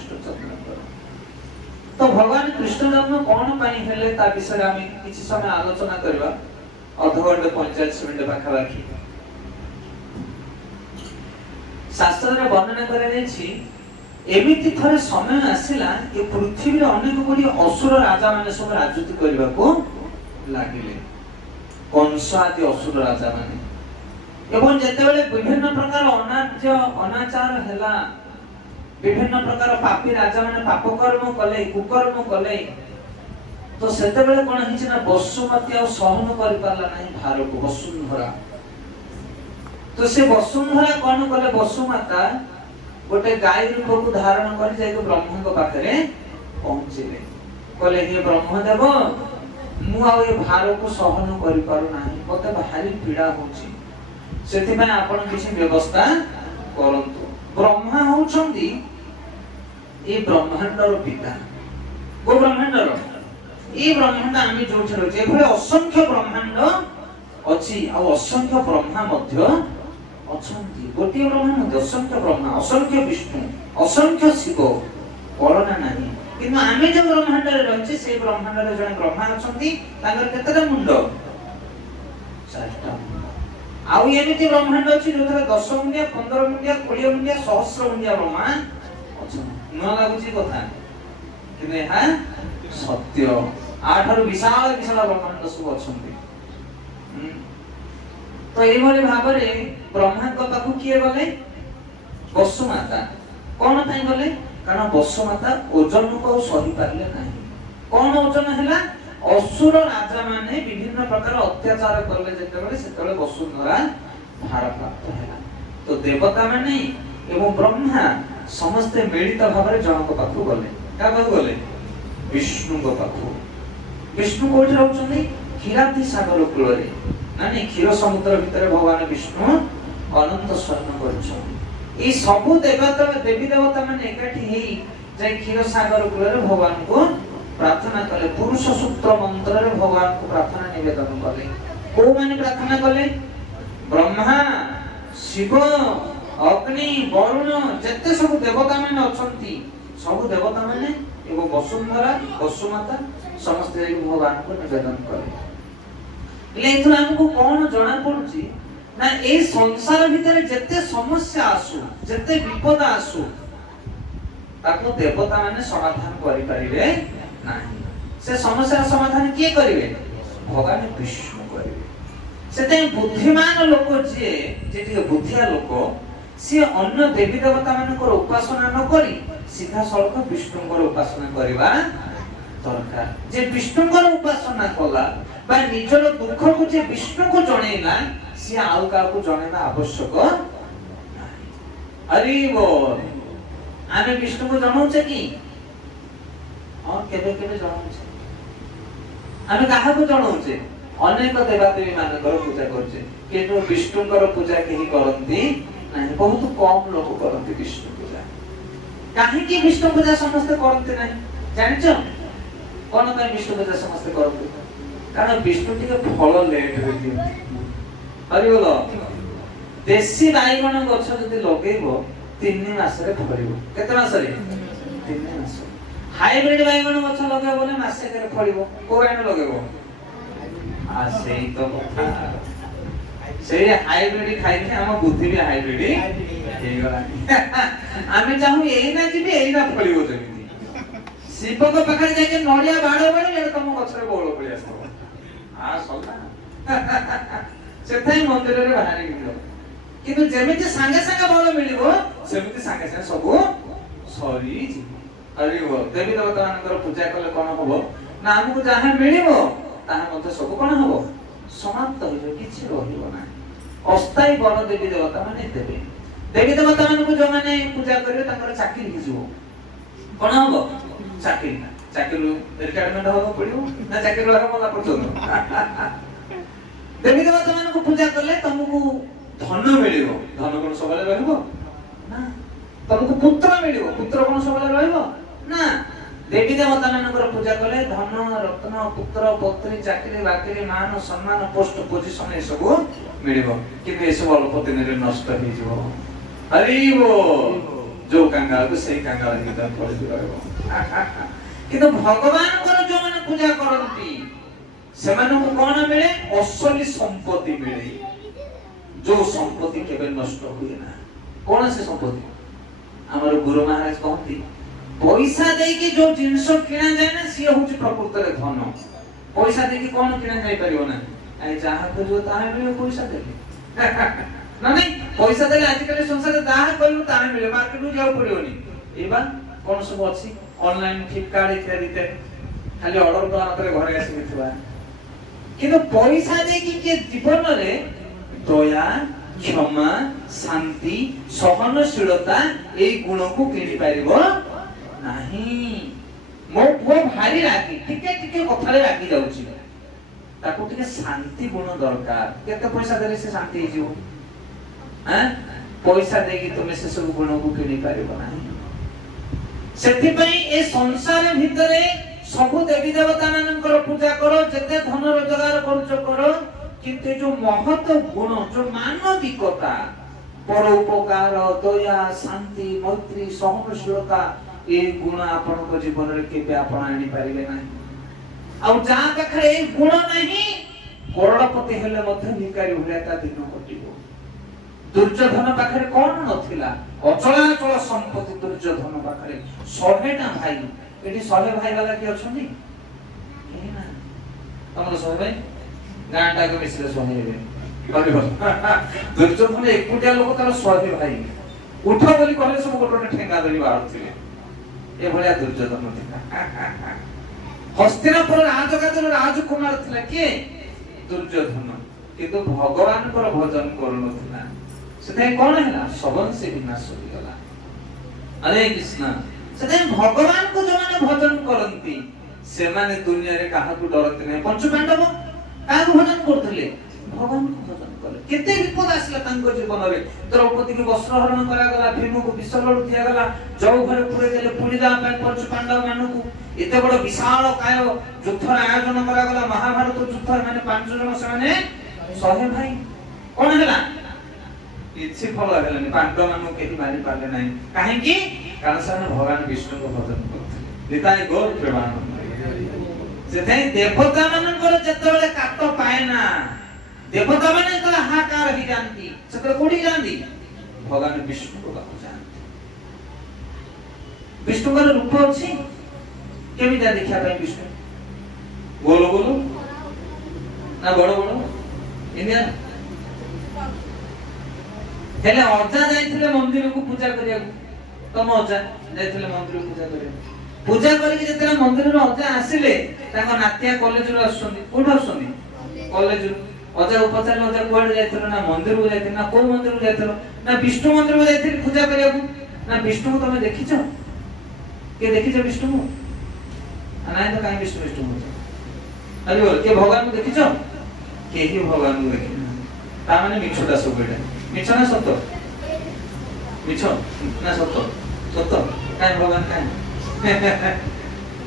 कृष्णचंद्र। तो भगवान कृष्ण जन्म कौन पाई हेले ता विषय आम किसी समय आलोचना करवा अधघंटे 45 मिनिट पाखापाखि। शास्त्र वर्णना कराଯାଇଛି एमिति थरे समय आसिला ए पृथ्वी अनेक गुडी असुर राजा माने सब राजनीति करबा को लागिले। कंस आदि असुर राजा माने एवं जेतेबेले विभिन्न प्रकार अनाचार हैला, विभिन्न प्रकार पापी राजा माने पाप कर्म कले, कुकर्म कले, तो सेतेबेले कोन हिछि ना वसुमती आ सहन करि पारला नाही भार को वसुंधरा। तो से वसुंधरा कोन कले, वसुमाता गोटे गाय रूप को धारण कर जाके ब्रह्मा को पाखरे पहुंचले। कहले हे ब्रह्मदेव मु आ ए भार को सहन करि पारु नाही, मते भारी पीड़ा होछि, सेति में आपण किछि व्यवस्था करंतु। ब्रह्मा होछंती ए ब्रह्मांडर पिता। को ब्रह्मांडर ए ब्रह्मांड आमी जोठ रहछे एभले असंख्य ब्रह्मांड अछि आ असंख्य ब्रह्मा मध्य अछंती। गोटे ब्रह्मा मध्य असंख्य ब्रह्मा, असंख्य विष्णु, असंख्य शिव, कळना नाही। किंतु आमे जे ब्रह्मांड रे रहछे से ब्रह्मांड रे जने ब्रह्मा अछंती, तांकर केतेटा मुंड? 4टा। आउ एमिति ब्रह्मांड अछि जोथरे 10 मुंडिया, 15 मुंडिया, 20 मुंडिया, सहस्र मुंडिया ब्रह्मा अछंती। न लागुची कथा, किंतु एहा सत्य। आठारु विशाल विशाल ब्रह्मांड सब अछंती। तो एई भली भाबरे ब्रह्मा को पाखु किए गले? वसुमाता। कोन थाई गले? कारण वसुमाता ओजन को सही पारले नाही। कोन ओजन हैला? असुर राजा माने विभिन्न प्रकार अत्याचार करले जेतेबेले सेतेबेले वसुंधरा भार प्राप्त हैला। तो देवता माने एवं ब्रह्मा समस्त मिलित भाबरे जनक पाखु गले। का पाखु गले? विष्णु को पाखु। विष्णु कोठी रहउछन्ती? क्षीराब्धि सागर कूलरे, माने क्षीर समुद्र भितर भगवान विष्णु अनंत स्वर्ण करछन। ए सब देवता देवी देवता माने एकाठी हेई जे क्षीर सागर कूलरे भगवान को प्रार्थना कले। पुरुष सूत्र मंत्र रे भगवान को प्रार्थना निवेदन कले। को माने प्रार्थना कले? ब्रह्मा, शिव, अग्नि, वरुण, जते सब देवता माने अछंती, सब देवता माने एवं वसुंधरा, वसुमाता समस्त भगवान को निवेदन कले। लेकिन हमको कौन जना पड़ुची ना ए संसार भीतर जते समस्या आसु, जते विपद आसु, ताको देवता माने समाधान करि परिबे नाही। से समस्या समाधान किए करिवे? भगवान विष्णु करिवे। सेते बुद्धिमान लोक जे जेटिके बुद्धिया लोक से अन्य देवी देवता मानकर उपासना न करी सीधा सड़क विष्णुଙ୍କର उपासना करिवा दरकार। जे विष्णुଙ୍କର उपासना कला बा निजर दुख को जे विष्णु को जणैला से आउ का को जणैबा आवश्यक नाही। अरे बोल आमे विष्णु को जणाउछे कि हां केबे केबे जणाउछे? आमे काहा को जणाउछे? अनेक देवदेवी मानकर पूजा करछे, किंतु विष्णुଙ୍କର पूजा केही करंती नाही। बहुत कम लोक करंती विष्णु पूजा। काहे कि विष्णु पूजा समस्त करंती नाही जानिछो? कोन ପାଇଁ विष्णु पूजा समस्त करंती? कारण विष्णु टिके फल लेट रे दियंती। हरि बोल। देशी बाईगण गछ जदि लगेइबो 3 मास रे फळिबो। केते मास रे? 3 मास। हाइब्रिड बाईगण गछ लगेइबो बोले मासे करे फळिबो। को बाईगण लगेइबो? आ सेई तो कथा। सेई हाइब्रिड खाइके हम बुद्धि भी हाइब्रिड हे गला। आमे चाहू एई ना जिबे एई ना फळिबो जमिति। शिव को पकड़ जाके नडिया बाड़ो बाड़ो ये तुम गछरे बोलो पड़ी आसो। आ सल्ला सेथाई मंदिर रे बाहरी गिलो। किंतु जेमिति संगे संगे बोलो मिलिबो सेमिति संगे संगे सब सरी जी। हरि बोल। देवी देवता मानकर पूजा कले कोन होबो ना हमकु जहां मिलिबो ताहा मते सब कोन होबो समाप्त होइबो, किछि रहिबो ना। अस्थायी बड़ देवी देवता माने देबे। देवी देवता मानकु जो माने पूजा करिवे ताकर चाकरी हिजो कोन होबो? चाकरी। चाकरी रिटायरमेंट होबो पड़िबो ना चाकरी वाला मला पड़तो। देवी देवता मानकु पूजा करले तुमको धन मिलिबो। धन कोन सबले रहइबो ना। तुमको पुत्र मिलिबो। पुत्र कोन सबले रहइबो ना। देवी देवता मानकर पूजा कले धन, रत्न, पुत्र, पत्नी, चाकरी, बाकरी, मान, सम्मान, पोस्ट पोजीशन ए सब मिलिबो। किंतु ए सब अल्प दिन रे नष्ट हो जिवो। हरि बोल। जो कांगाल को सही कांगाल हित पड़ि रहबो किंतु भगवान को जो माने पूजा करंती सेमान को कोन मिले असली संपत्ति मिले जो संपत्ति केबे नष्ट हुए ना कोन से संपत्ति हमर गुरु महाराज कहती पैसा दे के जो जिंस किना जाए ना सी होची प्रकृत रे धन पैसा दे के कोन किना जाय परियो ना आई जहा करियो ताहे मिले पैसा दे ना नहीं पैसा देले आज कल संसार जहा करियो ताहे मिले मार्केट में जाऊ पड़ियो नी एबा कोन सब अछि ऑनलाइन फ्लिपकार्ट इत्यादि ते खाली ऑर्डर तो आनतरे घरे आसी मिथुआ किंतु पैसा दे के जीवन रे दया क्षमा शांति सहनशीलता ए गुण को किनि पारिबो नहीं मो पुओ भारी रागी टिके कथारे रागी जाउची ताको टिके शांति गुण दरकार केते पैसा देले से शांति हिजियो हैं पैसा देगी तुमे से सब गुण को किनि पारिबो नहीं सेति पई ए संसार भितरे सब देवी देवता मानकर पूजा करो जते धन रोजगार करूचो करो किंतु जो महत गुण जो मानविकता परोपकार दया शांति मैत्री सहनशीलता ए गुण आपन को जीवन रे केबे आपन आनी पारिबे नाही आ जा पाखरे ए गुण नाही करोड़पति हेले मध्य भिखारी भलियाता दिन कटिबो दुर्योधन पाखरे कोन नथिला अचलाचल संपत्ति दुर्योधन पाखरे 100 टा भाई एटी 100 भाई वाला के अछनी केही ना तमरो 100 भाई गांटा को मिसले 100 हेबे कहबो दुर्योधन एकुटिया लोक तार 100 भाई उठ बोली कहले सब गोटे ठेंगा धरि बाहरथिले ए भलिया दुर्योधन थिला हस्तिनापुर राजगादर राजकुमार थिला के दुर्योधन किंतु भगवान को भजन करनथिला सेते कोन हैला सबन से विनाश हो गला हरे कृष्ण सेते भगवान को जो माने भजन करंती से माने दुनिया रे काहा को डरते नै पंच पांडव का भजन करथले भगवान को भजन करे केते विपद आसला तांको जीवन रे द्रौपदी के वस्त्र हरण करा गला भीम को विषलड़ दिया गला जौ घरे पुरे देले पुरीदा पे पंच पांडव मानकु एते बड़ विशाल काय युद्ध आयोजन करा गला महाभारत युद्ध माने 5 जन से माने 100 भाई कोन हैला इच्छे फल हैलानी पांडव मानु केही मारि पाले नाही काहे की कारण से भगवान विष्णु को भजन करथले निताय गौर प्रेमानंद सेते देवता मानकर जतबेले काट पाए ना देवता माने कला हाकार ही जानती सकर कोडी जानती भगवान विष्णु को बात जानती विष्णु का रूप अछि केमी जा देखा पाए विष्णु बोलो बोलो ना बड़ो बड़ो इंडिया हेले अजा जाइथिले मंदिर को पूजा करिया तम अजा जाइथिले मंदिर को पूजा करिया पूजा करके जतरा मंदिर रो अजा आसिले ताको नात्या कॉलेज रो आसुनी कोठ आसुनी कॉलेज रो अजा उपचार अजा कोड जाइथिलो ना मंदिर को जाइथिलो ना कोन मंदिर को जाइथिलो ना विष्णु मंदिर को जाइथिलो पूजा करिया ना विष्णु को तमे देखिछो के देखिछो विष्णु को अनाय तो काई विष्णु विष्णु अरे बोल के भगवान को देखिछो के ही भगवान को देखि ता माने मिछोटा सबेटा मिछ ना सत्य मिछ ना सत्य सत्य काई भगवान काई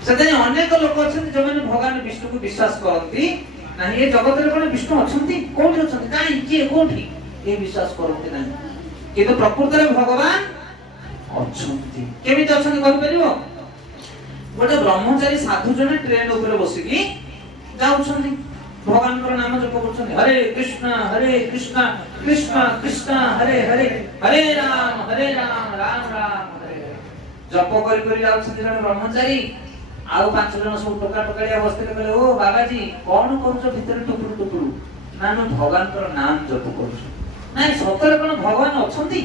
सते अनेक लोक अछन जे माने भगवान विष्णु को विश्वास करंती नाही ए जगत रे कोन विष्णु अछंती कोठी अछंती काई के कोठी ए विश्वास करंती नाही किंतु प्रकृत रे भगवान अछंती केमिति अछंती कहि परिबो गोटे ब्रह्मचारी साधु जने ट्रेन ऊपर बसिकी जाउछंती भगवान को नाम जप करछंती हरे कृष्ण कृष्ण कृष्ण हरे हरे हरे राम राम राम हरे हरे जप करि करि जाउछंती जने ब्रह्मचारी आउ 5 जन सब टोका टोकालिया बसते कहले ओ बाबाजी कोन करूछ भीतर टुपुरु टुपुरु ना न भगवान को नाम जप करूछ नाही सतरे कोन भगवान अछंती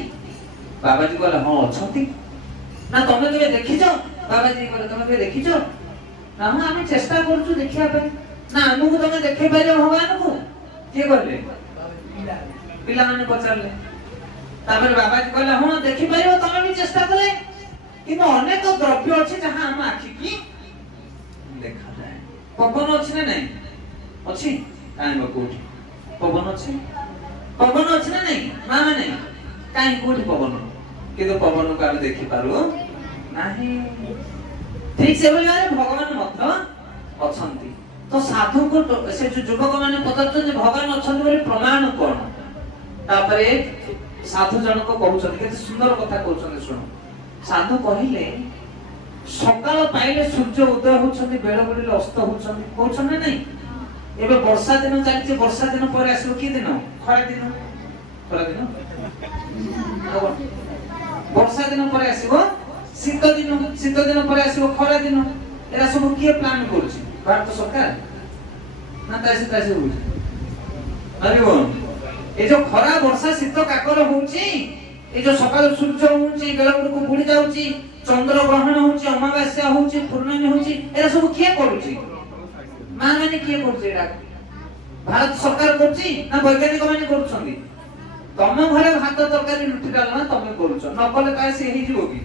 बाबाजी कहले हां अछंती ना तमे केबे देखिछो बाबाजी कहले तमे केबे देखिछो ना हम आमे चेष्टा करछु देखिया पे ना हमहु तमे देखै पारियो भगवान को के करले पिला माने पचारले तापर बाबाजी कहले हां देखि पारियो तमे भी चेष्टा करे किंतु अनेक द्रव्य अछि जहां हम आखि की देखा जाए पवन अछि ना नहीं अछि काई कोठी पवन अछि ना नहीं माने नहीं काई कोठी पवन किंतु पवन को हम देखि पारो नाही ठीक से बोले भगवान मत अछंती तो साधु को से जो युवक माने पदार्थ जे भगवान अछंती बोली प्रमाण कोन तापरे साधु जन को कहउछन केते सुंदर कथा कहउछन सुनो ସାଧୁ କହିଲେ ସକାଳ ପାଇଲେ ସୂର୍ଯ୍ୟ ଉଦୟ ହଉଛନ୍ତି, ବେଳ ବୁଡ଼ିଲେ ଅସ୍ତ ହଉଛନ୍ତି, କହୁଛନ୍ତି ନା ନାଇଁ? ଏବେ ବର୍ଷା ଦିନ ଚାଲିଛି, ବର୍ଷା ଦିନ ପରେ ଆସିବ କି ଦିନ? ଖରା ଦିନ। ଖରା ଦିନ ବର୍ଷା ଦିନ ପରେ ଆସିବ ଶୀତ ଦିନ, ଶୀତ ଦିନ ପରେ ଆସିବ ଖରା ଦିନ। ଏରା ସବୁ କିଏ ପ୍ଲାନ କରୁଛି? ଭାରତ ସରକାର ନା ତାସି ହଉଛି? ଏ ଯୋଉ ଖରା ବର୍ଷା ଶୀତ କାକର ହଉଛି, ଏ ଯୋଉ ସକାଳୁ ସୂର୍ଯ୍ୟ ହଉଛି, ବେଳ ବୁଡକୁ ବୁଡି ଯାଉଛି, ଚନ୍ଦ୍ର ଗ୍ରହଣ ହଉଛି, ଅମାବାସ୍ୟା ହଉଛି, ପୂର୍ଣ୍ଣମୀ ହଉଛି, ଏରା ସବୁ କିଏ କରୁଛି? ମା ମାନେ କିଏ କରୁଛି? ଏଟା ଭାରତ ସରକାର କରୁଛି ନା ବୈଜ୍ଞାନିକ ମାନେ କରୁଛନ୍ତି? ତମ ଘରେ ଭାତ ତରକାରୀ ରୁଟି ଡାଲମା ତମେ କରୁଛ, ନ କଲେ କାଳେ ସେ ହେଇଯିବ କି?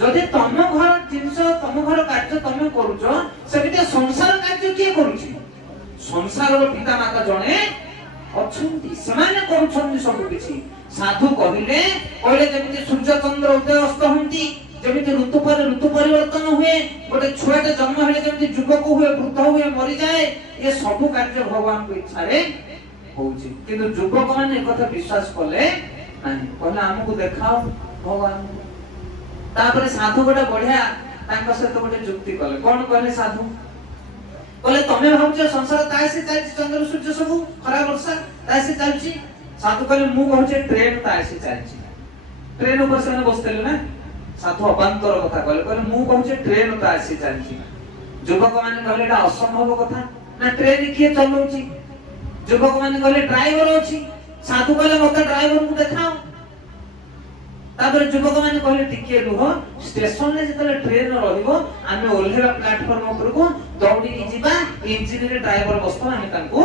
ଯଦି ତମ ଘର ଜିନିଷ, ତମ ଘର କାର୍ଯ୍ୟ ତମେ କରୁଛ, ସେମିତି ସଂସାର କାର୍ଯ୍ୟ କିଏ କରୁଛି? ସଂସାରର ପିତା ମାତା ଜଣେ ଅଛନ୍ତି, ସେମାନେ କରୁଛନ୍ତି ସବୁ କିଛି। ସାଧୁ କହିଲେ ଯେମିତି ସୂର୍ଯ୍ୟ ଚନ୍ଦ୍ର ଉଦୟ ଅସ୍ତ ହୁଅନ୍ତି, ଯେମିତି ଋତୁ ପରେ ଋତୁ ପରିବର୍ତ୍ତନ ହୁଏ, ଗୋଟେ ଛୁଆଟେ ଜନ୍ମ ହେଲେ ଯେମିତି ଯୁବକ ହୁଏ, ବୃଦ୍ଧ ହୁଏ, ମରିଯାଏ, ଏ ସବୁ କାର୍ଯ୍ୟ ଭଗବାନଙ୍କ ଇଚ୍ଛାରେ ହଉଛି। କିନ୍ତୁ ଯୁବକ ମାନେ ଏକଥା ବିଶ୍ୱାସ କଲେ ନାହିଁ, କହିଲେ ଆମକୁ ଦେଖାଅ ଭଗବାନଙ୍କୁ। ତାପରେ ସାଧୁ ଗୋଟେ ବଢିଆ ତାଙ୍କ ସହିତ ଗୋଟେ ଯୁକ୍ତି କଲେ। କଣ କହିଲେ ସାଧୁ? କହିଲେ ତମେ ଭାବୁଛ ସଂସାର ତାଇସି ଚାଲିଛି, ଚନ୍ଦ୍ର ସୂର୍ଯ୍ୟ ସବୁ ଖରା ବର୍ଷା ତାଇସି ଚାଲିଛି। ସାଧୁ କହିଲେ ମୁଁ କହୁଛି ଟ୍ରେନ ତାଇସି ଚାଲିଛି। ଟ୍ରେନ ଉପରେ ସେମାନେ ବସିଥିଲେ ନା। ସାଧୁ ଅବାନ୍ତର କଥା କହିଲେ ମୁଁ କହୁଛି ଟ୍ରେନ ତାଇସି ଚାଲିଛି। ଯୁବକ ମାନେ କହିଲେ ଏଟା ଅସମ୍ଭବ କଥା, ନା ଟ୍ରେନ କିଏ ଚଲାଉଛି? ଯୁବକ ମାନେ କହିଲେ ଡ୍ରାଇଭର ଅଛି। ସାଧୁ କହିଲେ ମତେ ଡ୍ରାଇଭରକୁ ଦେଖାଅ। ତାପରେ ଯୁବକ ମାନେ କହିଲେ ଟିକେ ରୁହ, ଷ୍ଟେସନରେ ଯେତେବେଳେ ଟ୍ରେନ ରହିବ ଆମେ ଓହ୍ଲେଇବା ପ୍ଲାଟଫର୍ମ ଉପରକୁ, ଦୌଡ଼ିକି ଯିବା, ଇଞ୍ଜିନରେ ଡ୍ରାଇଭର ବସିବ, ଆମେ ତାଙ୍କୁ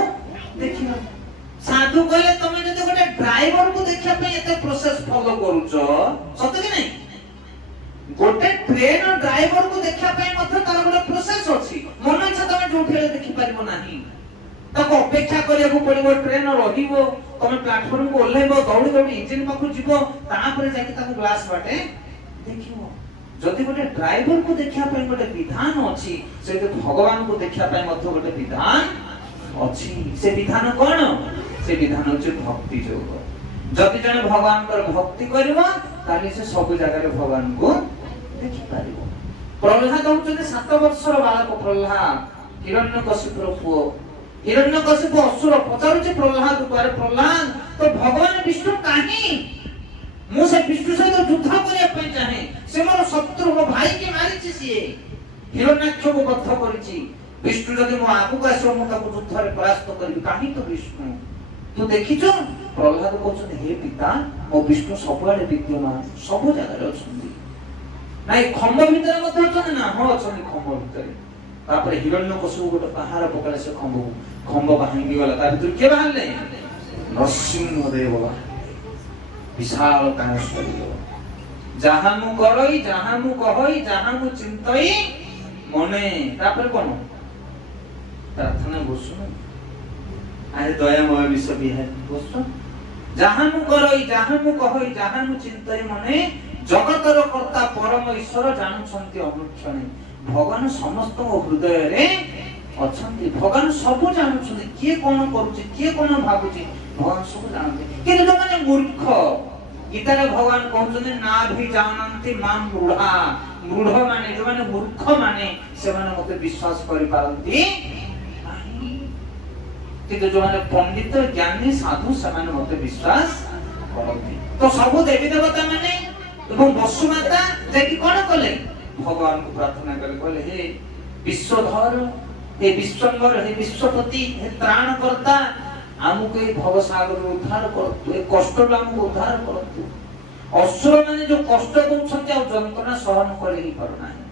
ଦେଖିବା। ସାଧୁ କହିଲେ ତମେ ଯଦି ଗୋଟେ ଡ୍ରାଇଭରକୁ ଦେଖିବା ପାଇଁ ଏତେ ପ୍ରୋସେସ ଫଲୋ କରୁଛ, ସତ କି ନାଇଁ? ଗୋଟେ ଟ୍ରେନ ଡ୍ରାଇଭରକୁ ଦେଖିବା ପାଇଁ ମଧ୍ୟ ତାର ଗୋଟେ ପ୍ରୋସେସ ଅଛି। ମନ ଇଚ୍ଛା ତମେ ଯୋଉଠି ହେଲେ ଦେଖିପାରିବ ନାହିଁ, ତାକୁ ଅପେକ୍ଷା କରିବାକୁ ପଡିବ। ଟ୍ରେନ ରହିବ, ତମେ ପ୍ଲାଟଫର୍ମକୁ ଓହ୍ଲେଇବ, ଦୌଡ଼ି ଦୌଡ଼ି ଇଞ୍ଜିନ ପାଖକୁ ଯିବ, ତାପରେ ଯାଇକି ତାକୁ ଗ୍ଲାସ ବାଟେ ଦେଖିବ। ଯଦି ଗୋଟେ ଡ୍ରାଇଭରକୁ ଦେଖିବା ପାଇଁ ଗୋଟେ ବିଧାନ ଅଛି, ସେଠି ଭଗବାନଙ୍କୁ ଦେଖିବା ପାଇଁ ମଧ୍ୟ ଗୋଟେ ବିଧାନ ଅଛି। ସେ ବିଧାନ କଣ? ସେ ବିଧାନ ହଉଛି ଭକ୍ତି ଯୋଗ। ଯଦି ଜଣେ ଭଗବାନଙ୍କର ଭକ୍ତି କରିବ, ତାହେଲେ ସେ ସବୁ ଜାଗାରେ ଭଗବାନଙ୍କୁ ଦେଖିପାରିବ। ପ୍ରହ୍ଲାଦ ହଉଛନ୍ତି 7 ବର୍ଷର ବାଳକ। ପ୍ରହ୍ଲାଦ ହିରଣ୍ୟକଶିପୁର ପୁଅ। ହିରଣ୍ୟକଶିପୁ ଅସୁର ପଚାରୁଛି ପ୍ରହ୍ଲାଦକୁ, ଆରେ ପ୍ରହ୍ଲାଦ ତ ଭଗବାନ ବିଷ୍ଣୁ କାହିଁ? ମୁଁ ସେ ବିଷ୍ଣୁ ସହିତ ଯୁଦ୍ଧ କରିବା ପାଇଁ ଚାହେଁ, ସେ ମୋର ଶତ୍ରୁ, ମୋ ଭାଇକି ମାରିଛି, ସିଏ ହିରଣ୍ୟାକ୍ଷକୁ ବଦ୍ଧ କରିଛି। ବିଷ୍ଣୁ ଯଦି ମୋ ଆଗକୁ ଆସିବ, ମୁଁ ତାକୁ ଯୁଦ୍ଧରେ ପରାସ୍ତ କରିବି। କାହିଁ ତୁ ବିଷ୍ଣୁ? ତୁ ଦେଖିଛୁ? ପ୍ରହ୍ଲାଦ କହୁଛନ୍ତି ହେ ପିତା, ମୋ ବିଷ୍ଣୁ ସବୁଆଡେ ବିଦ୍ୟମାନ, ସବୁ ଜାଗାରେ ଅଛନ୍ତି। ନାଇଁ ଖମ୍ବ ଭିତରେ ମଧ୍ୟ ଅଛନ୍ତି ନା? ହଁ ଅଛନ୍ତି ଖମ୍ବ ଭିତରେ। ତାପରେ ହିରଣ୍ୟକଶିପୁ ଗୋଟେ ପାହାଡ ପକାଳେ, ସେ ଖମ୍ବ ଭାଙ୍ଗି ଗଲା। ତା ଭିତରୁ କିଏ ବାହାରିଲେ? ନରସିଂହ ଦେବ। ବିଶାଳ କାୟ ଶରୀର। ଯାହା ମୁଁ କରଇ, ଯାହା ମୁଁ କହଇ, ଯାହା ମୁଁ ଚିନ୍ତଇ ମନେ। ତାପରେ କଣ? ପ୍ରାର୍ଥନା ବସୁନ, ଆରେ ଦୟାମୟ ବିଶ୍ୱ ବିହାରୀ ବସ। ଯାହା ମୁଁ କରଇ, ଯାହା ମୁଁ କହଇ, ଯାହା ମୁଁ ଚିନ୍ତଇ ମନେ, ଜଗତର କର୍ତ୍ତା ପରମ ଈଶ୍ୱର ଜାଣୁଛନ୍ତି ଅନୁକ୍ଷଣେ। ଭଗବାନ ସମସ୍ତଙ୍କ ହୃଦୟରେ ଅଛନ୍ତି। ଭଗବାନ ସବୁ ଜାଣୁଛନ୍ତି, କିଏ କଣ କରୁଛି, କିଏ କଣ ଭାବୁଛି, ଭଗବାନ ସବୁ ଜାଣନ୍ତି। କିନ୍ତୁ ଯୋଉମାନେ ମୂର୍ଖ, ଗୀତାରେ ଭଗବାନ କହୁଛନ୍ତି ନା ଭି ଜାଣନ୍ତି ମାଁ ମୂଢା। ମୂଢ ମାନେ ଯୋଉମାନେ ମୂର୍ଖ ମାନେ, ସେମାନେ ମତେ ବିଶ୍ୱାସ କରିପାରନ୍ତି ନାହିଁ। କିନ୍ତୁ ଯୋଉମାନେ ପଣ୍ଡିତ, ଜ୍ଞାନୀ, ସାଧୁ, ସେମାନେ ମତେ ବିଶ୍ୱାସ କରନ୍ତି। ତ ସବୁ ଦେବୀ ଦେବତା ମାନେ ଏବଂ ବସୁମାତା ଯାଇକି କଣ କଲେ? ଭଗବାନଙ୍କୁ ପ୍ରାର୍ଥନା କଲେ। କହିଲେ ହେ ବିଶ୍ୱଧର, हे विश्वंभर, हे विश्वपति, हे त्राणकर्ता, आमको ये भवसागर उद्धार करतु, ए कष्ट आमको उद्धार करतु। असुर माने जो कष्ट दउछन्ते आ जंत्रणा सहन करि ही परना है।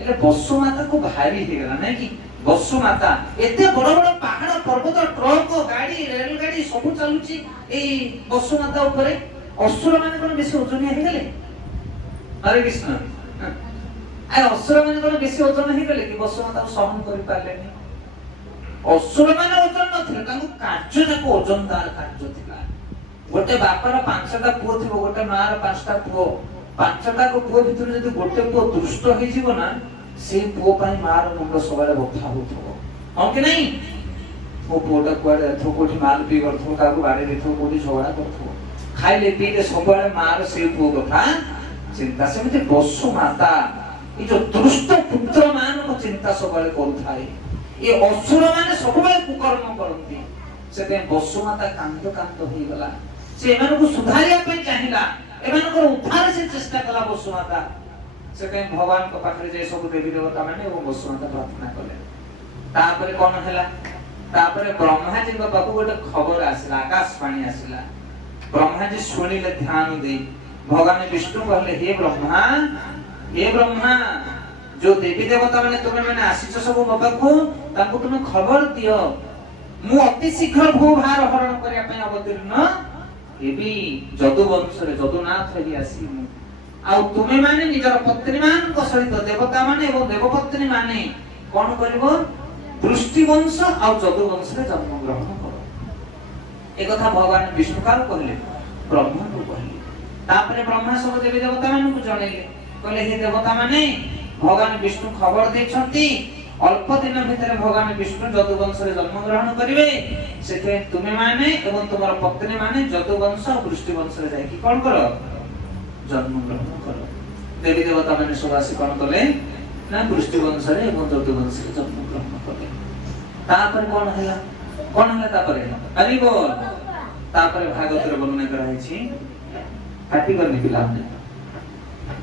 एले बसुमाता को भारी हे गला नै कि बसुमाता एते बड़ बड़ पहाड़ पर्वत ट्रक गाड़ी रेल गाड़ी सब चलुची ए बसुमाता ऊपर। असुर माने कोन बेसी ओजनिया हे गेले? हरे कृष्ण। आ असुर माने कोन बेसी ओजन हे गेले कि बसुमाता सहन करि पारलेनी? असुर माने ओजन नथिले, तांको कार्य जाको ओजनदार कार्य थिला। गोटे बापार 5टा पुओ थिबो, गोटे मार 5टा पुओ, 5टा को पुओ भितर जदि गोटे पुओ दुष्ट हे जीवो ना, से पुओ पई मार मुंड सबले बथा होथबो। हां कि नहीं? ओ पुओटा कुआडे थो कोठी मार पी करथो, काको बाडे देथो, कोठी झगड़ा करथो, खाइले पीले सबले मार से पुओ कथा ଚିନ୍ତା ସେମିତି ବସୁ ମାତା ଏ ଯୋଉ ଦୁଷ୍ଟ ପୁତ୍ର ମାନଙ୍କ ଚିନ୍ତା ସବୁବେଳେ କରୁଥାଏ। ଏ ଅସୁର ମାନେ ସବୁବେଳେ କୁକର୍ମ କରନ୍ତି। ସେଥିପାଇଁ ବସୁ ମାତା କାନ୍ଦ କାନ୍ଦ ହେଇଗଲା। ସେ ଏମାନଙ୍କୁ ସୁଧାରିବା ପାଇଁ ଚାହିଁଲା, ଏମାନଙ୍କର ଉଦ୍ଧାର ସେ ଚେଷ୍ଟା କଲା ବସୁ ମାତା। ସେଥିପାଇଁ ଭଗବାନଙ୍କ ପାଖରେ ଯାଇ ସବୁ ଦେବୀ ଦେବତା ମାନେ ଏବଂ ବସୁ ମାତା ପ୍ରାର୍ଥନା କଲେ। ତାପରେ କଣ ହେଲା? ତାପରେ ବ୍ରହ୍ମାଜୀଙ୍କ ପାଖକୁ ଗୋଟେ ଖବର ଆସିଲା, ଆକାଶବାଣୀ ଆସିଲା। ବ୍ରହ୍ମାଜୀ ଶୁଣିଲେ ଧ୍ୟାନ ଦେଇ। ଭଗବାନ ବିଷ୍ଣୁ କହିଲେ, ହେ ବ୍ରହ୍ମା, ଯୋଉ ଦେବୀ ଦେବତା ମାନେ ତୁମେ ମାନେ ଆସିଛ ସବୁ ମୋ ପାଖକୁ, ତାଙ୍କୁ ତୁମେ ଖବର ଦିଅ, ମୁଁ ଅତି ଶୀଘ୍ର ଭୂଭାର ହରଣ କରିବା ପାଇଁ ଅବତୀର୍ଣ୍ଣ ହେବି। ଯଦୁବଂଶରେ ଯଦୁନାଥ ହେବି ଆସିବି। ଆଉ ତୁମେ ମାନେ ନିଜର ପତ୍ନୀ ମାନଙ୍କ ସହିତ ଦେବତା ମାନେ ଏବଂ ଦେବପତ୍ନୀ ମାନେ କଣ କରିବ? ବୃଷ୍ଟି ବଂଶ ଆଉ ଯଦୁବଂଶରେ ଜନ୍ମ ଗ୍ରହଣ କର। ଏକଥା ଭଗବାନ ବିଷ୍ଣୁ କାହାକୁ କହିଲେ? ବ୍ରହ୍ମାଙ୍କୁ କହିଲେ। ତାପରେ ବ୍ରହ୍ମା ସବୁ ଦେବୀ ଦେବତା ମାନଙ୍କୁ ଜଣେଇଲେ, କହିଲେ ହେ ଦେବତା ମାନେ, ଭଗବାନ ବିଷ୍ଣୁ ଖବର ଦେଇଛନ୍ତି ଅଳ୍ପ ଦିନ ଭିତରେ ଭଗବାନ ବିଷ୍ଣୁ ଯଦୁବଂଶରେ ଜନ୍ମ ଗ୍ରହଣ କରିବେ। ସେଥିପାଇଁ ତୁମେ ମାନେ ଏବଂ ତୁମର ପତ୍ନୀ ମାନେ ଯଦୁବଂଶ ଆଉ ବୃଷ୍ଟି ବଂଶରେ ଯାଇକି କଣ କର? ଜନ୍ମ ଗ୍ରହଣ କର। ଦେବୀ ଦେବତା ମାନେ ସବୁ ଆସି କଣ କଲେ ନା ବୃଷ୍ଟି ବଂଶରେ ଏବଂ ଯଦୁବଂଶରେ ଜନ୍ମ ଗ୍ରହଣ କଲେ। ତାପରେ କଣ ହେଲା? ତାପରେ ହରି ବୋଲ। ତାପରେ ଭାଗବତରେ ବର୍ଣ୍ଣନା କରାଯାଇଛି, ପାଟି କରିନି ପିଲାମାନେ।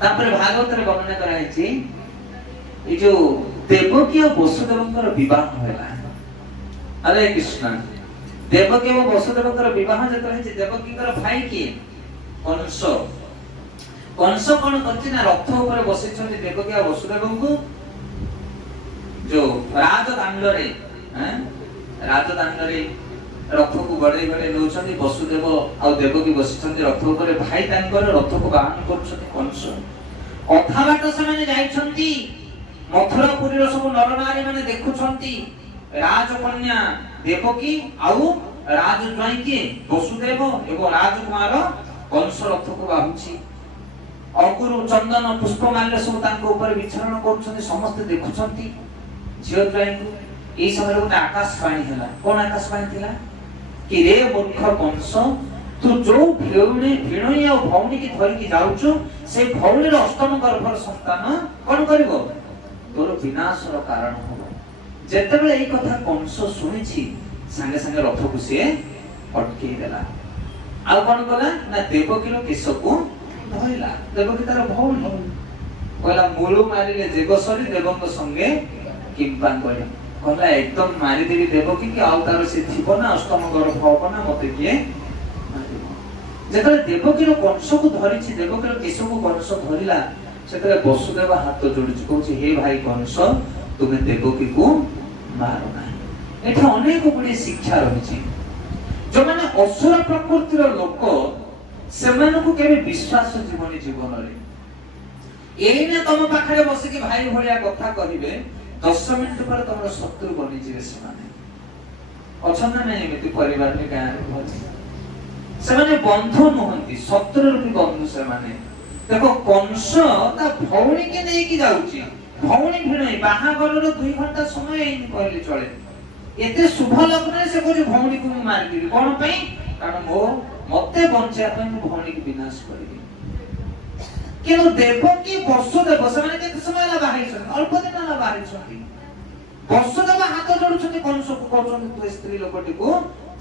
ତାପରେ ଭାଗବତରେ ବର୍ଣ୍ଣନା କରାଯାଇଛି ଏ ଯୋଉ ଦେବକୀ ଆଉ ବସୁଦେବଙ୍କର ବିବାହ ହେଲା। ହରେ କୃଷ୍ଣ। ଦେବକୀ ଏବଂ ବସୁଦେବଙ୍କର ବିବାହ ଯେତେବେଳେ ହେଇଛି, ଦେବକୀଙ୍କର ଭାଇ କିଏ? କଂସ। କଂସ କଣ କରିଛି ନା ରଥ ଉପରେ ବସିଛନ୍ତି ଦେବକୀ ଆଉ ବସୁଦେବଙ୍କୁ ଯୋଉ ରାଜଦାଣ୍ଡରେ ରଥକୁ ଗଡେଇ ଗଡେଇ ନେଉଛନ୍ତି। ବସୁଦେବ ଆଉ ଦେବକୀ ବସିଛନ୍ତି ରଥ ଉପରେ। ଭାଇ ତାଙ୍କର ରଥକୁ ବାହନ କରୁଛନ୍ତି କଂସ। ଅଧା ବାଟ ସେମାନେ ଯାଇଛନ୍ତି। ମଥୁରାପୁରୀର ସବୁ ନରନାରୀ ମାନେ ଦେଖୁଛନ୍ତି ରାଜକନ୍ୟା ଦେବକୀ ଆଉ ରାଜଜ୍ୱାଇଁ କିଏ? ବସୁଦେବ ଏବଂ ରାଜକୁମାର କଂସ ରଥକୁ ବାହୁଛି। ଅଙ୍ଗୁରୁ ଚନ୍ଦନ ପୁଷ୍ପମାଲ୍ୟ ସବୁ ତାଙ୍କ ଉପରେ ବିଚରଣ କରୁଛନ୍ତି। ସମସ୍ତେ ଦେଖୁଛନ୍ତି ଝିଅ ଜ୍ୱାଇଁଙ୍କୁ। ଏଇ ସମୟରେ ଗୋଟେ ଆକାଶବାଣୀ ହେଲା। କଣ ଆକାଶବାଣୀ ଥିଲା? କି ରେ ମୂର୍ଖ କଂସ, ତୁ ଯୋଉ ଭିଣୋଇ ଆଉ ଭଉଣୀ କି ଧରିକି ଯାଉଛୁ, ସେ ଭଉଣୀର ଅଷ୍ଟମ ଗର୍ଭର ସନ୍ତାନ କଣ କରିବ? ତୋର ବିନାଶର କାରଣ ହବ। ଯେତେବେଳେ ଏଇ କଥା କଂସ ଶୁଣିଛି, ସାଙ୍ଗେ ସାଙ୍ଗେ ରଥକୁ ସିଏ ଅଟକେଇ ଦେଲା। ଆଉ କଣ କଲା ନା ଦେବକୀର କେଶକୁ ଧରିଲା। ଦେବକୀ ତାର ଭଉଣୀ। କହିଲା, ମୂଳୁ ମାରିଲେ ଦେବସରୀ ଦେବଙ୍କ ସଙ୍ଗେ କିମ୍ପା କରି। କହିଲା ଏକଦମ ମାରିଦେବି ଦେବକୀ କି, ଆଉ ତାର ସେ ଥିବ ନା ଅଷ୍ଟମ ଗର୍ଭ ହବ ନା, ମତେ କିଏ ମାରିବ। ଯେତେବେଳେ ଦେବକୀର କଂସକୁ ଧରିଛି, ଦେବକୀର କେଶକୁ କଂସ ଧରିଲା, ସେତେବେଳେ ବସୁଦେବ ହାତ ଯୋଡୁଛି, କହୁଛି ହେ ଭାଇ କଂସ, ତୁମେ ଦେବକୀକୁ ମାର ନାହିଁ। ଏଠି ଅନେକ ଗୁଡିଏ ଶିକ୍ଷା ରହିଛି। ଯୋଉମାନେ ଅସୁର ପ୍ରକୃତିର ଲୋକ, ସେମାନଙ୍କୁ କେବେ ବିଶ୍ୱାସ ଯିବନି ଜୀବନରେ। ଏଇନା ତମ ପାଖରେ ବସିକି ଭାଇ ଭଳିଆ କଥା କହିବେ, 10 ମିନିଟ ପରେ ତମର ଶତ୍ରୁ ବନିଯିବେ ସେମାନେ। ଅଛନ୍ତି ନା ନାଇଁ ଏମିତି ପରିବାରରେ, ଗାଁରେ ଘରେ? ସେମାନେ ବନ୍ଧୁ ନୁହନ୍ତି, ଶତ୍ରୁ ରୂପୀ ବନ୍ଧୁ ସେମାନେ। ଦେଖ କଂସ ତା ଭଉଣୀକି ନେଇକି ଯାଉଛି। ଭଉଣୀ ଭିଣୋଇ ବାହାଘରର 2 ଘଣ୍ଟା ସମୟ ହେଇନି କହିଲେ ଚଳେ। ଏତେ ଶୁଭ ଲଗ୍ନରେ ସେ କହୁଛି ଭଉଣୀକୁ ମୁଁ ମାରିଦେବି। କଣ ପାଇଁ? କାରଣ ମତେ ବଞ୍ଚିବା ପାଇଁ ମୁଁ ଭଉଣୀକୁ ବିନାଶ କରିବି। କିନ୍ତୁ ଦେବକୀ ବସୁଦେବ ସେମାନେ କେତେ ସମୟ ହେଲା ବାହାରିଛନ୍ତି? ଅଳ୍ପ ଦିନ ହେଲା ବାହାରିଛନ୍ତି। ବସୁଦେବ ହାତ ଯୋଡୁଛନ୍ତି କଂସକୁ, କହୁଛନ୍ତି ତୁ ସ୍ତ୍ରୀ ଲୋକଟିକୁ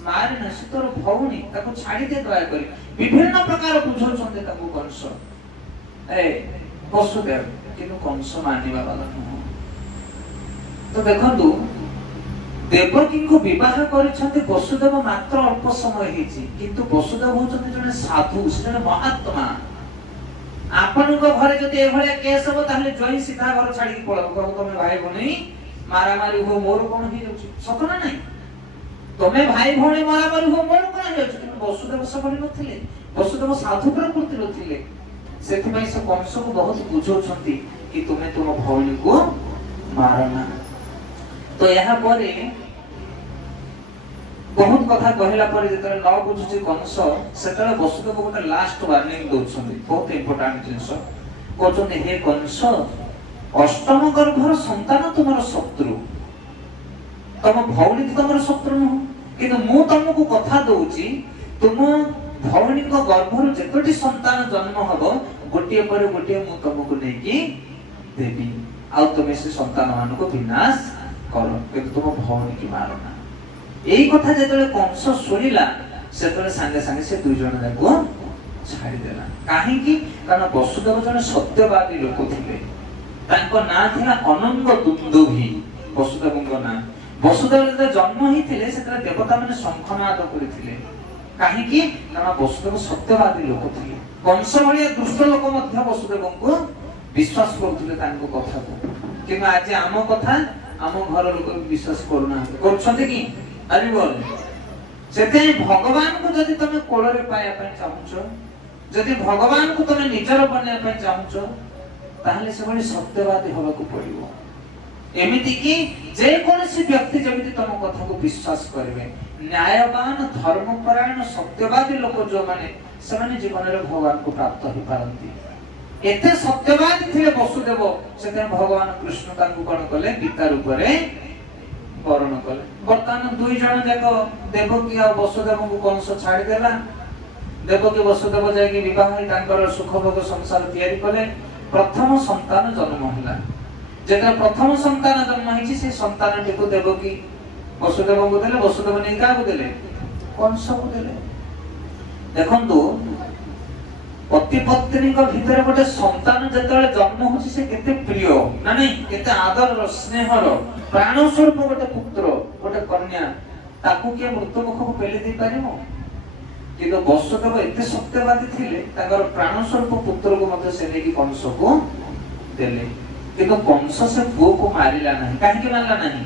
ମାରି ନା, ସେ ତୋର ଭଉଣୀ, ତାକୁ ଛାଡିଦେ ଦୟାକରି। ବିଭିନ୍ନ ପ୍ରକାର ବୁଝଉଛନ୍ତି ତାକୁ କଂସ। ବସୁଦେବ କିନ୍ତୁ କଂସ ମାନିବା ବାଲା ନୁହଁ। ତ ଦେଖନ୍ତୁ, ଦେବକୀଙ୍କୁ ବିବାହ କରିଛନ୍ତି ବସୁଦେବ ମାତ୍ର ଅଳ୍ପ ସମୟ ହେଇଛି, କିନ୍ତୁ ବସୁଦେବ ହଉଛନ୍ତି ଜଣେ ସାଧୁ, ସେ ଜଣେ ମହାତ୍ମା। ଆପଣଙ୍କ ଘରେ ଯଦି ଏଭଳିଆ କେସ୍ ହବ, ତାହେଲେ ଜ୍ୱାଇଁ ସିଧା ଘର ଛାଡିକି ପଳେଇବ, କହିବ ତମେ ଭାଇ ଭଉଣୀ ମାରାମାରି ହୁଅ, ମୋର କଣ ହେଇଯାଉଛି? ସତ ନା ନାଇଁ? ତମେ ଭାଇ ଭଉଣୀ ମାରାମାରି ହୁଅ, ମୋର କଣ ହେଇଯାଉଛି? କିନ୍ତୁ ବସୁଦେବ ସେଭଳି ନଥିଲେ। ବସୁଦେବ ସାଧୁ ପ୍ରକୃତିର ଥିଲେ। ସେଥିପାଇଁ ସେ କଂସକୁ ବହୁତ ବୁଝଉଛନ୍ତି କି ତୁମେ ତୁମ ଭଉଣୀକୁ ମାରନା। ତ ଏହା ପରେ ବହୁତ କଥା କହିଲା ପରେ ଯେତେବେଳେ ନ ବୁଝୁଛି କଂସ, ସେତେବେଳେ ବସୁଦେବ ଗୋଟେ ଲାଷ୍ଟ ୱାର୍ଣ୍ଣିଂ ଦଉଛନ୍ତି, ବହୁତ ଇମ୍ପୋର୍ଟାଣ୍ଟ ଜିନିଷ। କହୁଛନ୍ତି ହେ କଂସ, ଅଷ୍ଟମ ଗର୍ଭର ସନ୍ତାନ ତୁମର ଶତ୍ରୁ। ତମ ଭଉଣୀ ତମର ଶତ୍ରୁ ନୁହଁ, କିନ୍ତୁ ମୁଁ ତମକୁ କଥା ଦଉଛି, ତୁମ ଭଉଣୀଙ୍କ ଗର୍ଭରୁ ଯେତୋଟି ସନ୍ତାନ ଜନ୍ମ ହବ, गोटे पर गोटे मु तुमको नेकी देवी आ तुम से संतान मान को विनाश कर किंतु तुम भौणी की मारना। यही कथा जेतले कंस सुनिला सेतले संगे संगे से दुई जण जाको छाड़ी देला। काहे की कारण वसुदेव जने सत्यवादी लोक थिले। तांको ना थिला अनंग दुंदुभि वसुदेवଙ୍କ ना। वसुदेव जते जन्म ही थिले सेतले देवता माने शंखनाद करिथिले। काहे की कारण वसुदेव सत्यवादी लोक थिले। कंस भलिया दुष्ट लोक मध्य वसुदेवଙ୍କୁ विश्वास करथुले तांको कथा को। किंतु आज आम कथा आम घर लोक विश्वास करना करछन्ते की आरि बोल सेते भगवान को जदि तमे कोलरे पाया पय चाहुछो, जदि भगवान को तमे निजर बने पय चाहुछो, ताहले से बड़ी सत्यवादी होबा को पड़िबो। एमिति की जे कोनसी व्यक्ति जेमिति तम कथा को विश्वास करबे, न्यायवान धर्मपरायण सत्यवादी लोक जो माने से माने जीवन रे भगवान को प्राप्त हो पारंती। एते सत्यवादी थिले वसुदेव सेते भगवान कृष्ण तांको कोन कले गीता रूप रे वर्ण कले। वर्तमान दुई जण जाको देवकी आ वसुदेव को कंस छाड़ी देला। देवकी वसुदेव जाके विवाह ही तांकर सुख भोग संसार तैयारी कले। प्रथम संतान जन्म होला। जेता प्रथम संतान जन्म हिची से संतान टिको देवकी वसुदेव को देले। वसुदेव ने का को देले कंस को देले। देखंतु पति पत्नी को भीतर गोटे संतान जेतले जन्म होची से केते प्रिय ना नहीं, केते आदर स्नेहर प्राण स्वरूप गोटे पुत्र गोटे कन्या ताकू के मृत्यु मुख को पेली दे पारिमो। किंतु वसुदेव एते सत्यवादी थिले ताकर प्राण स्वरूप पुत्र को मते से नेकी कंस को देले। किंतु कंस से पुओ को मारिला नहीं। काहे के मारला नहीं?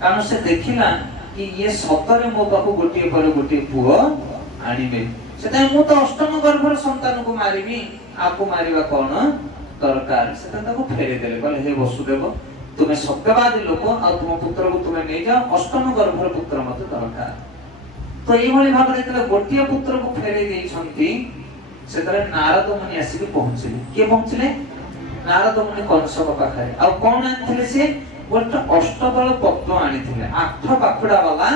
कारण से देखिला कि ये सतरे मो बापू गोटे पर गोटे पुओ आनिबे। सेता मु तो अष्टम गर्भर संतान को मारिबी, आपको मारिबा कोन दरकार। सेता ताको फेरे देले कहले हे वसुदेव तुमे सत्यवादी लोक आ तुम पुत्र को तुमे नै जाओ, अष्टम गर्भर पुत्र मते दरकार। तो एई भली भाबरे जेतले गोटिया पुत्र को फेरे देई छंती सेतरे नारद मुनि आसी के पहुंचले। के पहुंचले? नारद मुनि कंस को पाखरे। आ कोन आनथिले से गोटे अष्टदल पद्म आनिथिले। आठ पाखुडा वाला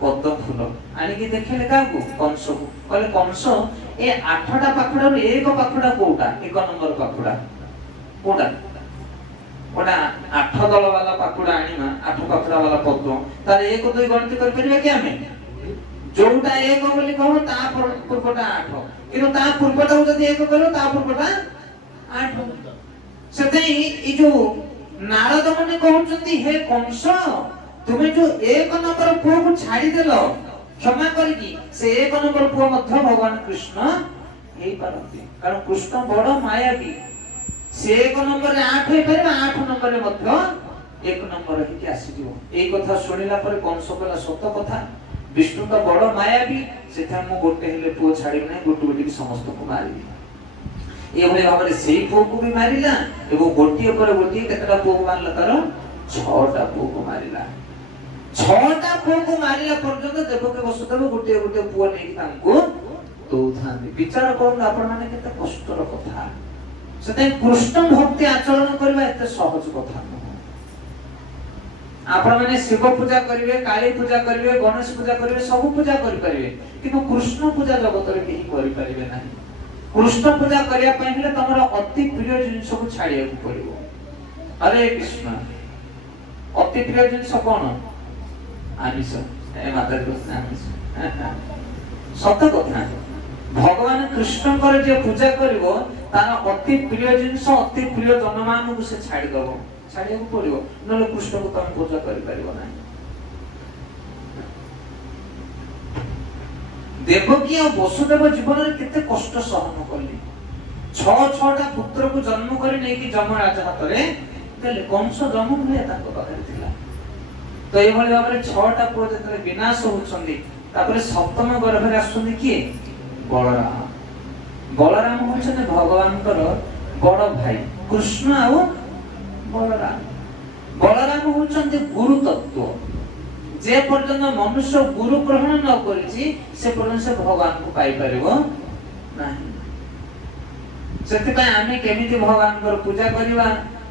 पद्म फूल आनी के देखिले काकू कंस को कहले कंस ए आठटा पाखुडा रे एक पाखुडा कोउटा? एक नंबर पाखुडा कोडा कोडा आठ दल वाला पाखुडा आनीमा आठ पाखुडा वाला पद्म तार एक दुई गणति कर परिबा कि हमें जोटा एक बोली कहू ता पूर्वटा आठ किंतु ता पूर्वटा जदी एक करो ता पूर्वटा आठ। सेते ई जो नारद मुनि कहउचंती हे कंस तुम्हें जो एक नंबर पुओ को छाड़ी देलो क्षमा करकी से एक नंबर पुओ मध्य भगवान कृष्ण हेई पारंती। कारण कृष्ण बड़ मायावी से एक नंबर रे 8 हे परबा 8 नंबर रे मध्य एक नंबर हे कि आसी दियो। एई कथा सुनिला पर कंस कहला सत्य कथा विष्णु तो बड़ मायावी सेथा मु गोटे हेले पुओ छाड़ी नै गोटे गोटे समस्त को मारी। ए भले भाबरे सेई पुओ को भी मारिला एवं गोटिए पर गोटिए केतरा पुओ को मारला तार 6टा पुओ को मारिला। 6टा पुओ को मारिला पर्यंत देवकी वसुदेव गोटे गोटे पुओ नै तांको दौथांती। विचार करन आपण माने केते कष्टर कथा। सेते कृष्ण भक्ति आचरण करबा एते सहज कथा न। आपण माने शिव पूजा करिवे, काली पूजा करिवे, गणेश पूजा करिवे, सब पूजा करि परिवे किंतु कृष्ण पूजा जगत रे केही करि परिवे नाही। कृष्ण पूजा करिया पय हेले तमरो अति प्रिय जिंस को छाडिया को पड़िबो। हरे कृष्ण अति प्रिय जिंस कोन? आमिष। ए माता कृष्ण आमिष सत कथा। भगवान कृष्ण कर जे पूजा करिवो तार अति प्रिय जिंस अति प्रिय जनमान को से छाडी दबो, छाडिया को पड़िबो नले कृष्ण को तम पूजा करि परिबो नाही। देवकी और वसुदेव जीवन रे केते कष्ट सहन करली। 6टा पुत्र को जन्म करि नै कि जमराज हाथ रे देले। कंस जन्म भले ताको पाखरे थिला। तो ए भली भाबरे 6टा पुत्र जतरे विनाश होछंदी तापर सप्तम गर्भ रे आसुंदी किए? बलराम। बलराम होछन भगवान कर बड़ भाई कृष्ण आ बलराम। बलराम होछन गुरु तत्व। जे पर्यंत मनुष्य गुरु ग्रहण न करिछि से पर्यंत से भगवान को पाई परिबो नाही। सेति पय आमे केमिति भगवान कर पूजा करिवा,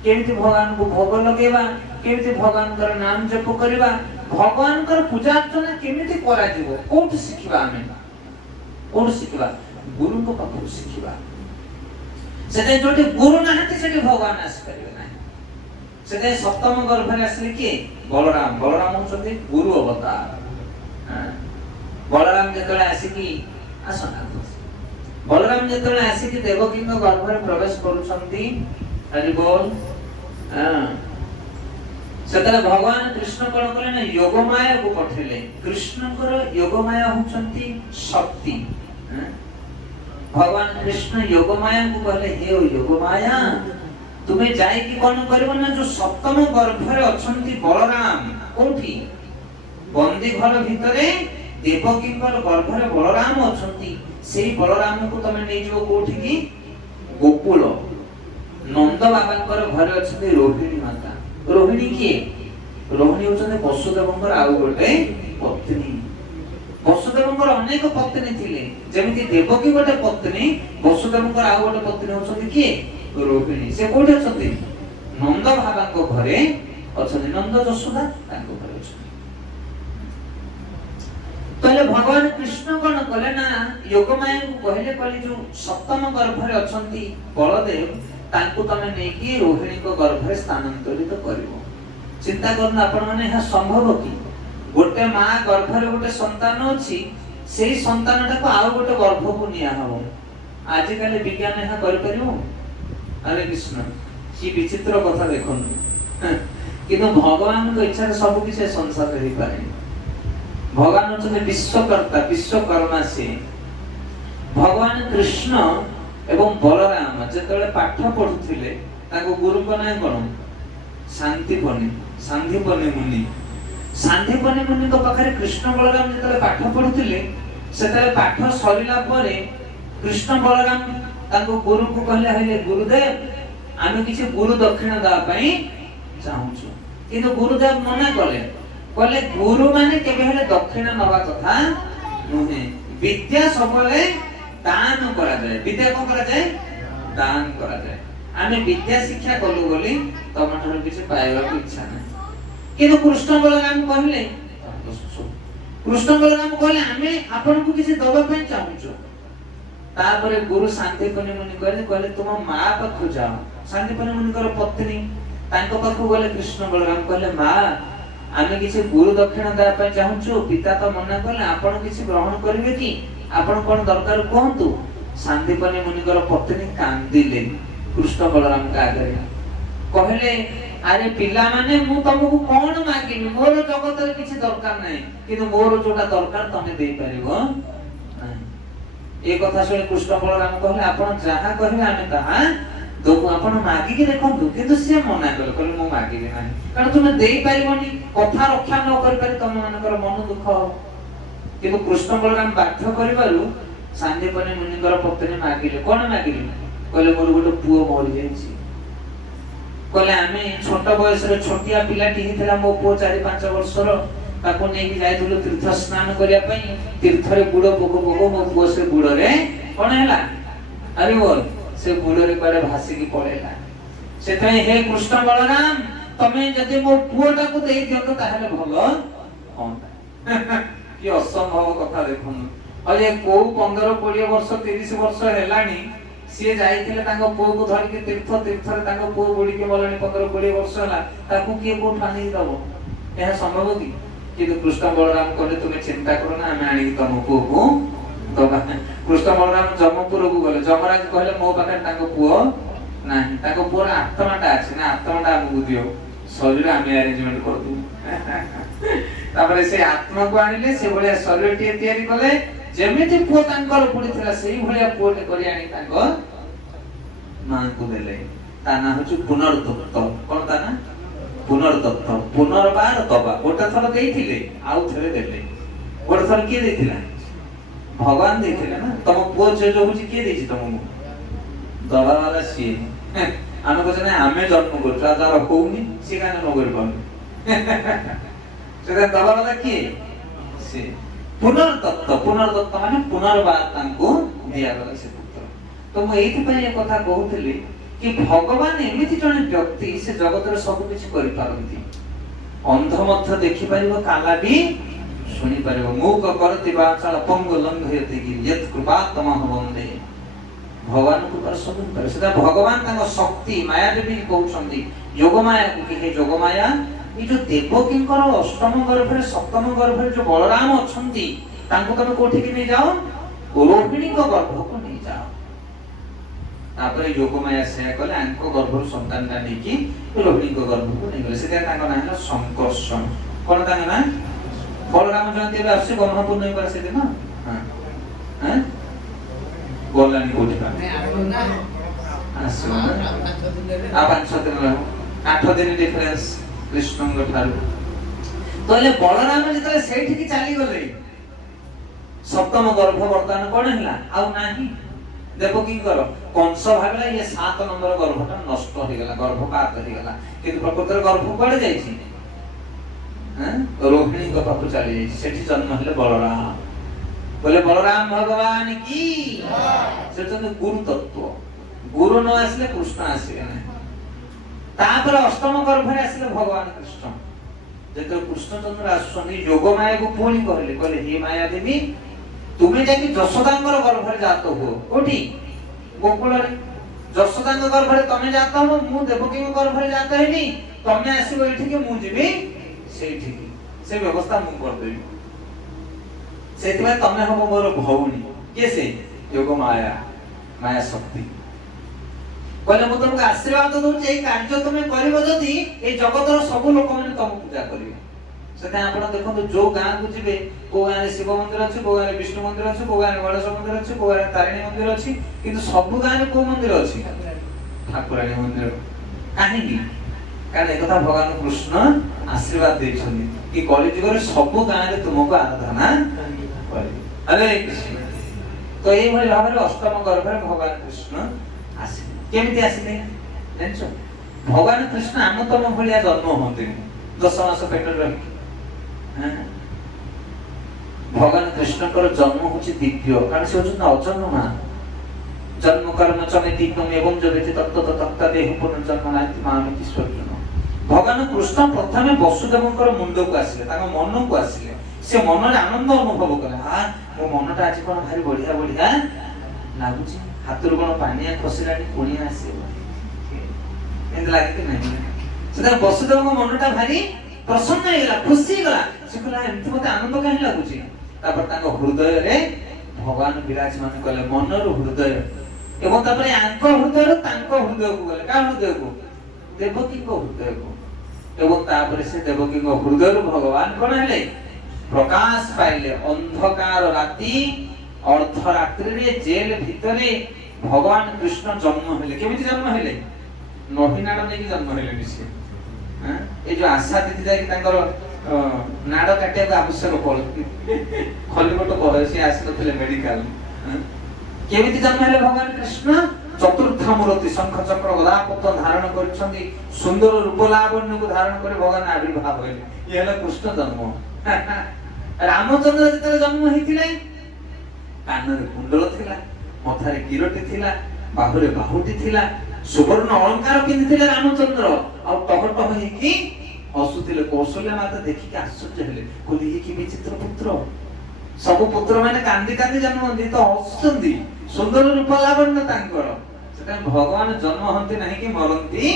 केमिति भगवान को भोग लगेवा, केमिति भगवान कर नाम जप करिवा, भगवान कर पूजा अर्चना केमिति करा जिवो कोठ सिखिबा? आमे कोठ सिखिबा? गुरु को पाखु सिखिबा। से जो गुरु नाहंती से भगवान आसी परिबे ना से सप्तम गर्भरे आसले किए बलराम बलराम होचंती गुरु अवतार बलराम जेतले आसिकी आसना बलराम जेतले आसिकी देवकी गर्भरे प्रवेश करूछंती हरि बोल सेतले भगवान कृष्ण कोन कले ना योगमाया को पठेले कृष्णकर योगमाया होचंती शक्ति भगवान कृष्ण योगमाया को कहले हे योगमाया तुम्हें जाई कि कोन करबो ना जो सप्तम गर्भरे अछंती बलराम कोठी बंदी घर भितरे देवकी गर्भरे बलराम अछंती सेही बलराम को तमे नै जो कोठी की गोकुल नंद बाबांकर घरे अछंती रोहिणी माता रोहिणी किए रोहिणी होचंती वसुदेवंकर आउ गोटे पत्नी वसुदेवंकर अनेक पत्नी थिले जेमिति देवकी गोटे पत्नी वसुदेवंकर आउ गोटे पत्नी होचंती किए रोहिणी से कोठी अछंती नंद बाबांको घरे अछंती नंद यशोदा तांको घरे अछंती पहले भगवान कृष्ण कोन कले ना योगमाया को कहले कहले जो सप्तम गर्भरे अछंती बलदेव तांको तमे नै कि रोहिणी को गर्भरे स्थानांतरित करिवो चिंता करना आपण माने हा संभव कि गोटे मां गर्भरे गोटे संतान अछि सेही संतानटा को आउ गोटे गर्भ को निया हबो आज काले विज्ञान हा कर परिवो हरे कृष्ण की विचित्र कथा देखन किंतु भगवान को इच्छा से सब किछ संसार रे पारे भगवान होते विश्वकर्ता विश्वकर्मा से भगवान कृष्ण एवं बलराम जेतले पाठ पढुथिले ताको गुरु को नाम कोन शांतिपनी मुनि को पाखरे कृष्ण बलराम जेतले पाठ पढुथिले सेतले पाठ सरिला परे कृष्ण बलराम ताको गुरु को कहले हले गुरुदेव आमे किछि गुरु दक्षिणा दा पई चाहूछु किंतु गुरुदेव मना कले गुरु माने केबे हले दक्षिणा नवा कथा नुहे विद्या सबले दान करा जाए विद्या को करा जाए दान करा जाए आमे विद्या शिक्षा कलु बोली तमठार किछ पाइबा को इच्छा नै किंतु कृष्ण बलराम कहले आमे आपन को किछ दबा पई चाहूछु तापरे गुरु शांतिपनी मुनि कहले तुम मां पाखु जाओ शांतिपनी मुनि कर पत्नी तांको पाखु गले कृष्ण बलराम कहले मां आमे किछ गुरु दक्षिणा दा पई चाहूछु पिता तो मना कहले आपन किछ ग्रहण करिवे कि आपन कोन दरकार कहंतु शांतिपनी मुनिकर पत्नी कांदिले कृष्ण बलराम का आगे कहले अरे पिला माने मु तुमको कोन मागिबी मोर जगत रे किछि दरकार नै किंतु मोर जोटा दरकार तमे देई परिबो नाही ए कथा सुनि कृष्ण बलराम कहले आपन जहा कहबे आमे ताहा दोको आपन मागी के देखंतु किंतु से मना कहले मु मागिबी नाही कारण तुमे देई परिबोनी कथा रक्षा न करि पारि तम मानकर मन दुख हो किंतु कृष्ण बलराम बाध्य करिबारु शांतिपनी मुनिकर पत्नी मागिले कोन मागिले कहले मोर गोटे पुओ मरि जायछि कहले आमे छोट बयस रे छोटिया पिलाटी हितला मो पुओ 4-5 वर्षर ताको नै कि जायथुलो तीर्थ स्नान करिया पई तीर्थ रे बुडो पोको मो पुओ से बुडो रे कोन हैला अरे बोल से बुडो रे पड़े भासी की पड़ेला सेतै हे कृष्ण बलराम तमे जदि मो पुओटा को देई दियो तो ताहले भलो कोन कि असंभव कथा देखुन अरे को 15-20 वर्ष 30 वर्ष हेलानी से जाइथिले तांको पुओ को धरि के तीर्थ रे तांको पुओ बुडी के मलनी 15-20 वर्ष हला ताकू के को ठानी दबो यह संभव कि किंतु कृष्ण बलराम कहले तुमे चिंता करो ना हमें आनी तम पुओ को दबा कृष्ण बलराम जमपुर को गले जमराज कहले मो पाखे तांको पुओ नाही तांको पुओर आत्माटा अछि ना आत्माटा हमकु दियो शरीर आमे अरेंजमेंट कर दू तापरे से आत्मा को आनिले से भलिया शरीर टे तयारी कले जेमिति पुओ तांकर पडिथिला सेही भलिया पुओटे करी आनी तांको मां को देले ताना होछु पुनर्दत्त कोन ताना पुनर्दत्त पुनर्बार दबा गोटा थर देइथिले आउ थरे देले गोटा थर के देइथिला भगवान देइथिले ना तम पुओ जे जो होछि के देछि तमको दबा वाला सी आमे कहछने आमे जन्म करछु आजार होउनी से काने न करि पाउ सेटा दबा वाला के से पुनर्दत्त माने पुनर्बार तांको दिया गला से पुत्र तो मैं एथि पय एक कथा कहउतली कि भगवान एमिति जने व्यक्ति से जगत रे सब किछ करि पारंती अंध मध्य देखि परिबो काला भी सुनि परिबो मूक करति वाचाल पंग लंघयति गिरि यत् कृपा तमह वंदे भगवान को प्रसन्न करे सेटा भगवान तांको शक्ति माया देवी कहउछंदी योग माया को कि हे योग माया ई जो देवकींकर अष्टम गर्भरे सप्तम गर्भरे जो बलराम अछंती तांको तमे कोठी के नै जाओ रोहिणी को गर्भ को नै जाओ तापर योग माया से कहले आंको गर्भर संतान का नै कि रोहिणी को गर्भ को नै गले सेटा तांको नाम है संकर्षण कोन तांको ना बलराम जयंती बे आसी गम्हपुर नै करे से दिन हां हां बोलनी कोठी का नै आरो ना आसो आ 5 दिन 8 दिन डिफरेंस कृष्ण को ठारू तले बलराम जतले सेठी की चाली गले सप्तम गर्भ वर्तमान कोन हिला आउ नाही देवकी कर कंस भागला ये 7 नंबर गर्भटा नष्ट हो गेला गर्भपात हो गेला किंतु प्रकृतर गर्भ पड़ जाई छी हैं रोहिणी को पापु चली जाई सेठी जन्म हले बलराम बोले बलराम भगवान की से तो गुरु तत्व गुरु न आसले कृष्ण आसीले ना तापर अष्टम गर्भरे आसले भगवान कृष्ण जेतो कृष्ण चंद्र आसुनी योग माया को पुणी कहले हे माया देवी तुमे जाकी जशोदांगर गर्भरे जात हो कोठी गोकुल रे जशोदांगर गर्भरे तमे जात हो मु देवकी को गर्भरे जात हेनी तमे आसीबो एठी के मु जिबी सेठी से व्यवस्था मु कर देबी सेति में तमे हम मोर भौणी कैसे योग माया माया शक्ति कहले मु तुमको आशीर्वाद दउ जे कार्य तुमे करिवो जदी ए जगतर सब लोक माने तुम पूजा करिवे सेते आपण देखो जो गां को जिवे को गां रे शिव मंदिर अछि को गां रे विष्णु मंदिर अछि को गां रे गणेश मंदिर अछि को गां रे तारिणी मंदिर अछि किंतु सब गां रे को मंदिर अछि ठाकुराणी मंदिर काहे की कारण एक कथा भगवान कृष्ण आशीर्वाद देछन कि कलि जुग रे सब गां रे तुमको आराधना हरे कृष्ण तो ये भली भाव रे अष्टम गर्भरे भगवान कृष्ण आसी केमिति आसीले जानछो भगवान कृष्ण आम तम भलिया जन्म होते 10 मास पेटर रही हां भगवान कृष्ण कर जन्म होछि दिव्य कारण से होछ अजन्मा जन्म कर्म चमेति तुम एवं जगति तत्त तत्त देह पुनर्जन्म नाति मामिति स्वर्ण भगवान कृष्ण प्रथमे वसुदेवकर मुंड को आसीले ताका मन को आसीले से मन रे आनंद अनुभव कला हां मो मनटा आज कोन भारी बढ़िया बढ़िया लागुची हातुर कोन पानिया खसिलानी कोनिया आसी एंद लागते नहीं सेदा वसुदेव को मनटा भारी प्रसन्न हेला खुशी गला से कहला एंत मते आनंद काहे लागुची तापर ताको हृदय रे भगवान विराजमान कले मन रो हृदय एवं तापर आंको हृदय रो तांको हृदय को गले का हृदय को देवकी को हृदय को एवं तापर से देवकी को हृदय रो भगवान कोन हेले प्रकाश पाइले अंधकार राति अर्धरात्रि रे जेल भितरे भगवान कृष्ण जन्म हेले केमिति जन्म हेले नहिनाड नेकी जन्म हेले बिसे हां ए जो आशा दिदी जाकी तांकर नाड काटे को आवश्यक पड़ खलिबट कहै से आसिनथिले मेडिकल केमिति जन्म हेले भगवान कृष्ण चतुर्थ मूर्ति शंख चक्र गदा पद्म धारण करछन्ती सुंदर रूप लावण्य को धारण करे भगवान आविर्भाव हेले ये हेले कृष्ण जन्म रामचंद्र जेतले जन्म हेतिले कानरे कुंडल थिला मथारे किरटी थिला बाहुरे बाहुटी थिला सुवर्ण अलंकार पिंधिथिले रामचंद्र आ टहटह हेकी हसुथिले कौशल्या माता देखि के आश्चर्य हेले कोली ये कि विचित्र पुत्र सब पुत्र माने कांदी कांदी जन्म हंती तो हसुचंदी सुंदर रूप लावण्य तांकर सेटा भगवान जन्म हंती नाही कि मरंती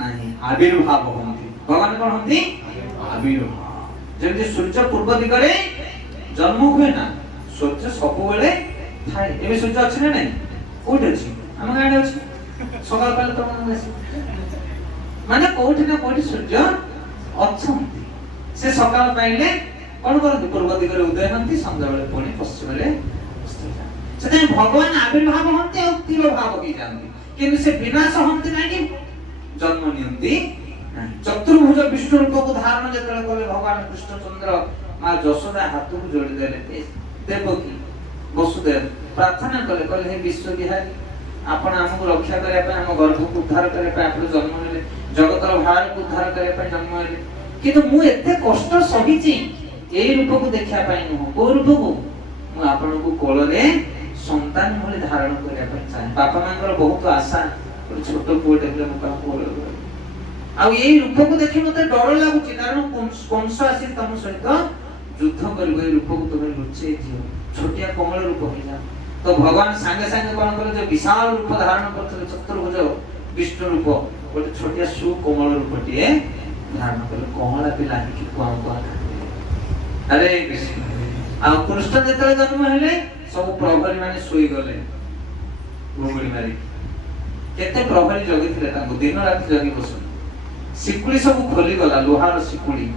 नाही आविर्भाव हंती भगवान कोन हंती आविर्भाव जेमति सूर्य पूर्व दिगरे जन्म हुए ना सूर्य सब बेले थाए एबे सूर्य अछि ना नहीं कोठी अछि हम गाडे अछि सकाळ पाले तो मन अछि माने कोठी ना कोठी सूर्य अछंती से सकाळ पाइले कोन करथि पूर्व दिगरे उदय हंती संध्या बेले पुणी पश्चिम बेले सेते भगवान आविर्भाव हंती और तीव्र भाव की जानती किंतु से विनाश हंती नाही जन्म नियंती चतुर्भुज विष्णु रूप को धारण जतले कले भगवान कृष्ण चंद्र मां जशोदा हाथ को जोड़ी देले देवकी वसुदेव प्रार्थना कले हे विश्व विहारी आपण हमको रक्षा करे पे हम गर्भ को उद्धार करे पे आपण जन्म लेले जगतर भार को उद्धार करे पे जन्म लेले किंतु मु एते कष्ट सहिची एई रूप को देखिया पाई न को रूप को मु आपण को कोल रे संतान भले धारण करे पे चाहे बापा मांगर बहुत आशा छोट पुओटे ले मुका कोल आ एई रूप को देखि मते डर लागुची कारण कंस आसी तम सहित युद्ध करबे रूप को तुमे लुचे दियो छोटिया कोमल रूप हो जा तो भगवान सांगे सांगे कौन करे जो विशाल रूप धारण करते चतुर्भुज विष्णु रूप गोटे छोटिया सुकोमल रूपटिए धारण कले कमला पिला कि कुआ कुआ हरे कृष्ण आ कृष्ण जेतले जन्म हेले सब प्रहरी माने सोई गले घुंगुली मारी केते प्रहरी जगिथिले तांको दिन रात जगी बसन सिकुली सब खोली गला लोहार सिकुली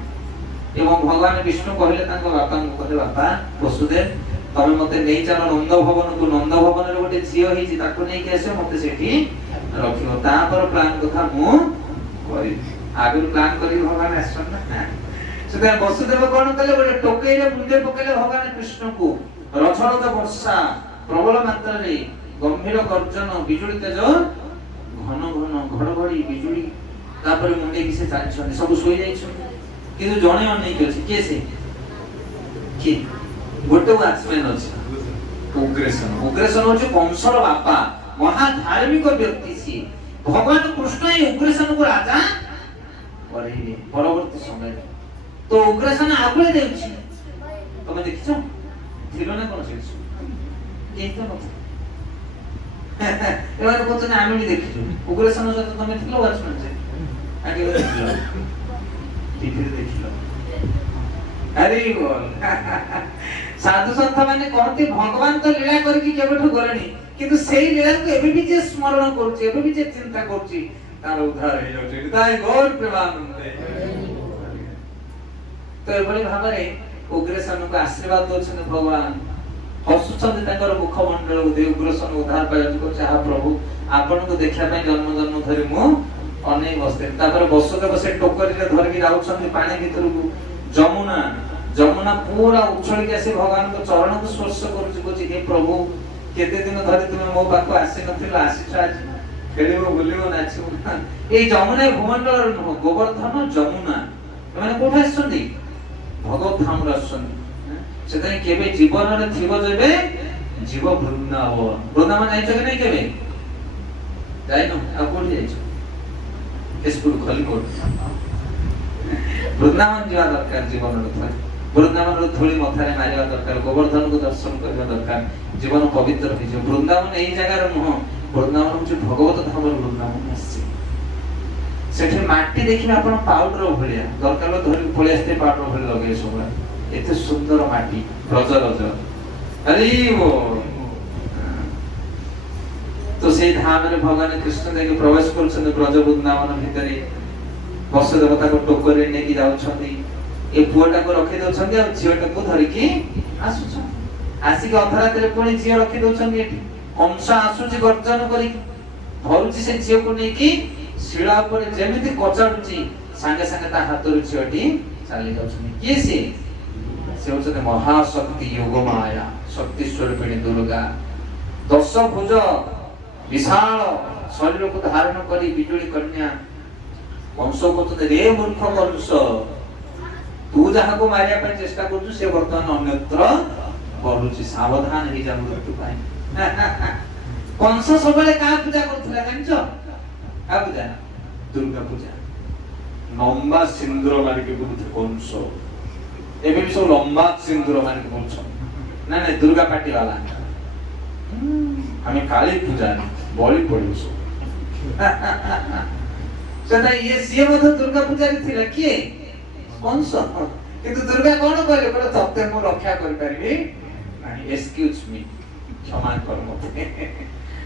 एवं भगवान विष्णु कहले तांको बापा को कहले बापा वसुदेव तमे मते नै चलो नंद भवन रे गोटे झियो हिची ताको नै के आसे मते सेठी रखियो ता पर प्लान कथा मु करि आगु प्लान करि भगवान आसन ना सेते वसुदेव कोन कले गोटे टोकई रे बुंदे पकेले भगवान कृष्ण को रथरथ वर्षा प्रबल मात्रा रे गंभीर गर्जन बिजुली तेज घन घन घड़घड़ी बिजुली तापर मुंडे किसे चालछन सब सोई जाइछन किंतु जणे अनै के के से कि गोटे वाचमैन अछि उग्रसेन होचे कंसर बापा महा धार्मिक व्यक्ति छी भगवान कृष्ण ए उग्रसेन को राजा करेले परवर्ती समय तो उग्रसेन आगुले देउछि तमे देखिछो थिलो ना कोन सेछ के तो न एबार कोत ना आमी देखिछो उग्रसेन जत तमे थिलो वाचमैन जे आगे देखिलो टीवी देखिलो अरे बोल साधु संत माने कहते भगवान तो लीला करके केबेठु गलनी किंतु सेही लीला को एबे भी जे स्मरण करछि एबे भी जे चिंता करछि तार उद्धार हे जाउछि ताई गौर प्रेमानंदे तो एबे भाबरे उग्रसेन को आशीर्वाद दोछन भगवान हसुछन ताकर मुख मंडल उदे उग्रसेन उद्धार पायति को चाहा प्रभु आपण को देखा पय जन्म जन्म धरि मु अनै बसते तापर वसुदेव से टोकरी रे धर के जाउछन पानी भीतर को जमुना पूरा उछल के आसे भगवान को चरण को स्पर्श करूछि कोछि हे प्रभु केते दिन धरि तुमे मो पाखो आसी नथिला आसी आज खेलिबो बुलिबो नाचिबो ए जमुना भूमंडल न गोवर्धन जमुना माने कोठा आछंदी भगवत धाम आछंदी सेतै केबे जीवन रे थिबो जेबे जीव वृंदावन आइछ कि नै केबे जाइनो आ कोठी आइछ स्कूल खली कोठ वृंदावन जीवा दरकार जीवन रे वृंदावन रो थोड़ी मथारे मारिया दरकार गोवर्धन को दर्शन करबा दरकार जीवन पवित्र हो जे वृंदावन एई जगह रे न वृंदावन जो भगवत धाम वृंदावन आसी सेठी माटी देखिबा आपण पाउडर भलिया दरकार धरि पळे आस्ते पाउडर भल लगे सोबा एते सुंदर माटी रज अरे वो तो से धाम रे भगवान कृष्ण देके प्रवेश करछन ब्रज वृंदावन भितरे वसुदेवता को टोकरे ने की जाउछथि ए पुआटा को रखि दउछथि आ झियोटा को धरि की आसुछ आसी के अधरात रे कोनी झियो रखि दउछथि एठी कंस आसुची गर्जन करी धरुची से झियो को नै की शिला पर जेमिति कचाडुची संगे संगे ता हाथ रे झियोटी चाली जाउछथि के से होछते महाशक्ति योग माया शक्ति स्वरूपिणी दुर्गा दश भुज विशाल शरीर को धारण करी बिजुली कन्या कंस को तो रे मूर्ख कंस तू जहा को मारिया पर चेष्टा करछु से वर्तमान अन्यत्र पढुछि सावधान हे जा मृत्यु पाए कंस सबले का पूजा करथला जानछो का पूजा दुर्गा पूजा लंबा सिंदूर मारि के बुझ कंस एबे भी सब लंबा सिंदूर मारि के बुझ ना ना दुर्गा पार्टी वाला हमें काली पूजा बलि पड़ू सदा ये सिए मध दुर्गा पूजारी थिला के कंस किंतु दुर्गा कोन कहले बोले तते मो रक्षा कर परबी नाही एक्सक्यूज मी क्षमा कर मते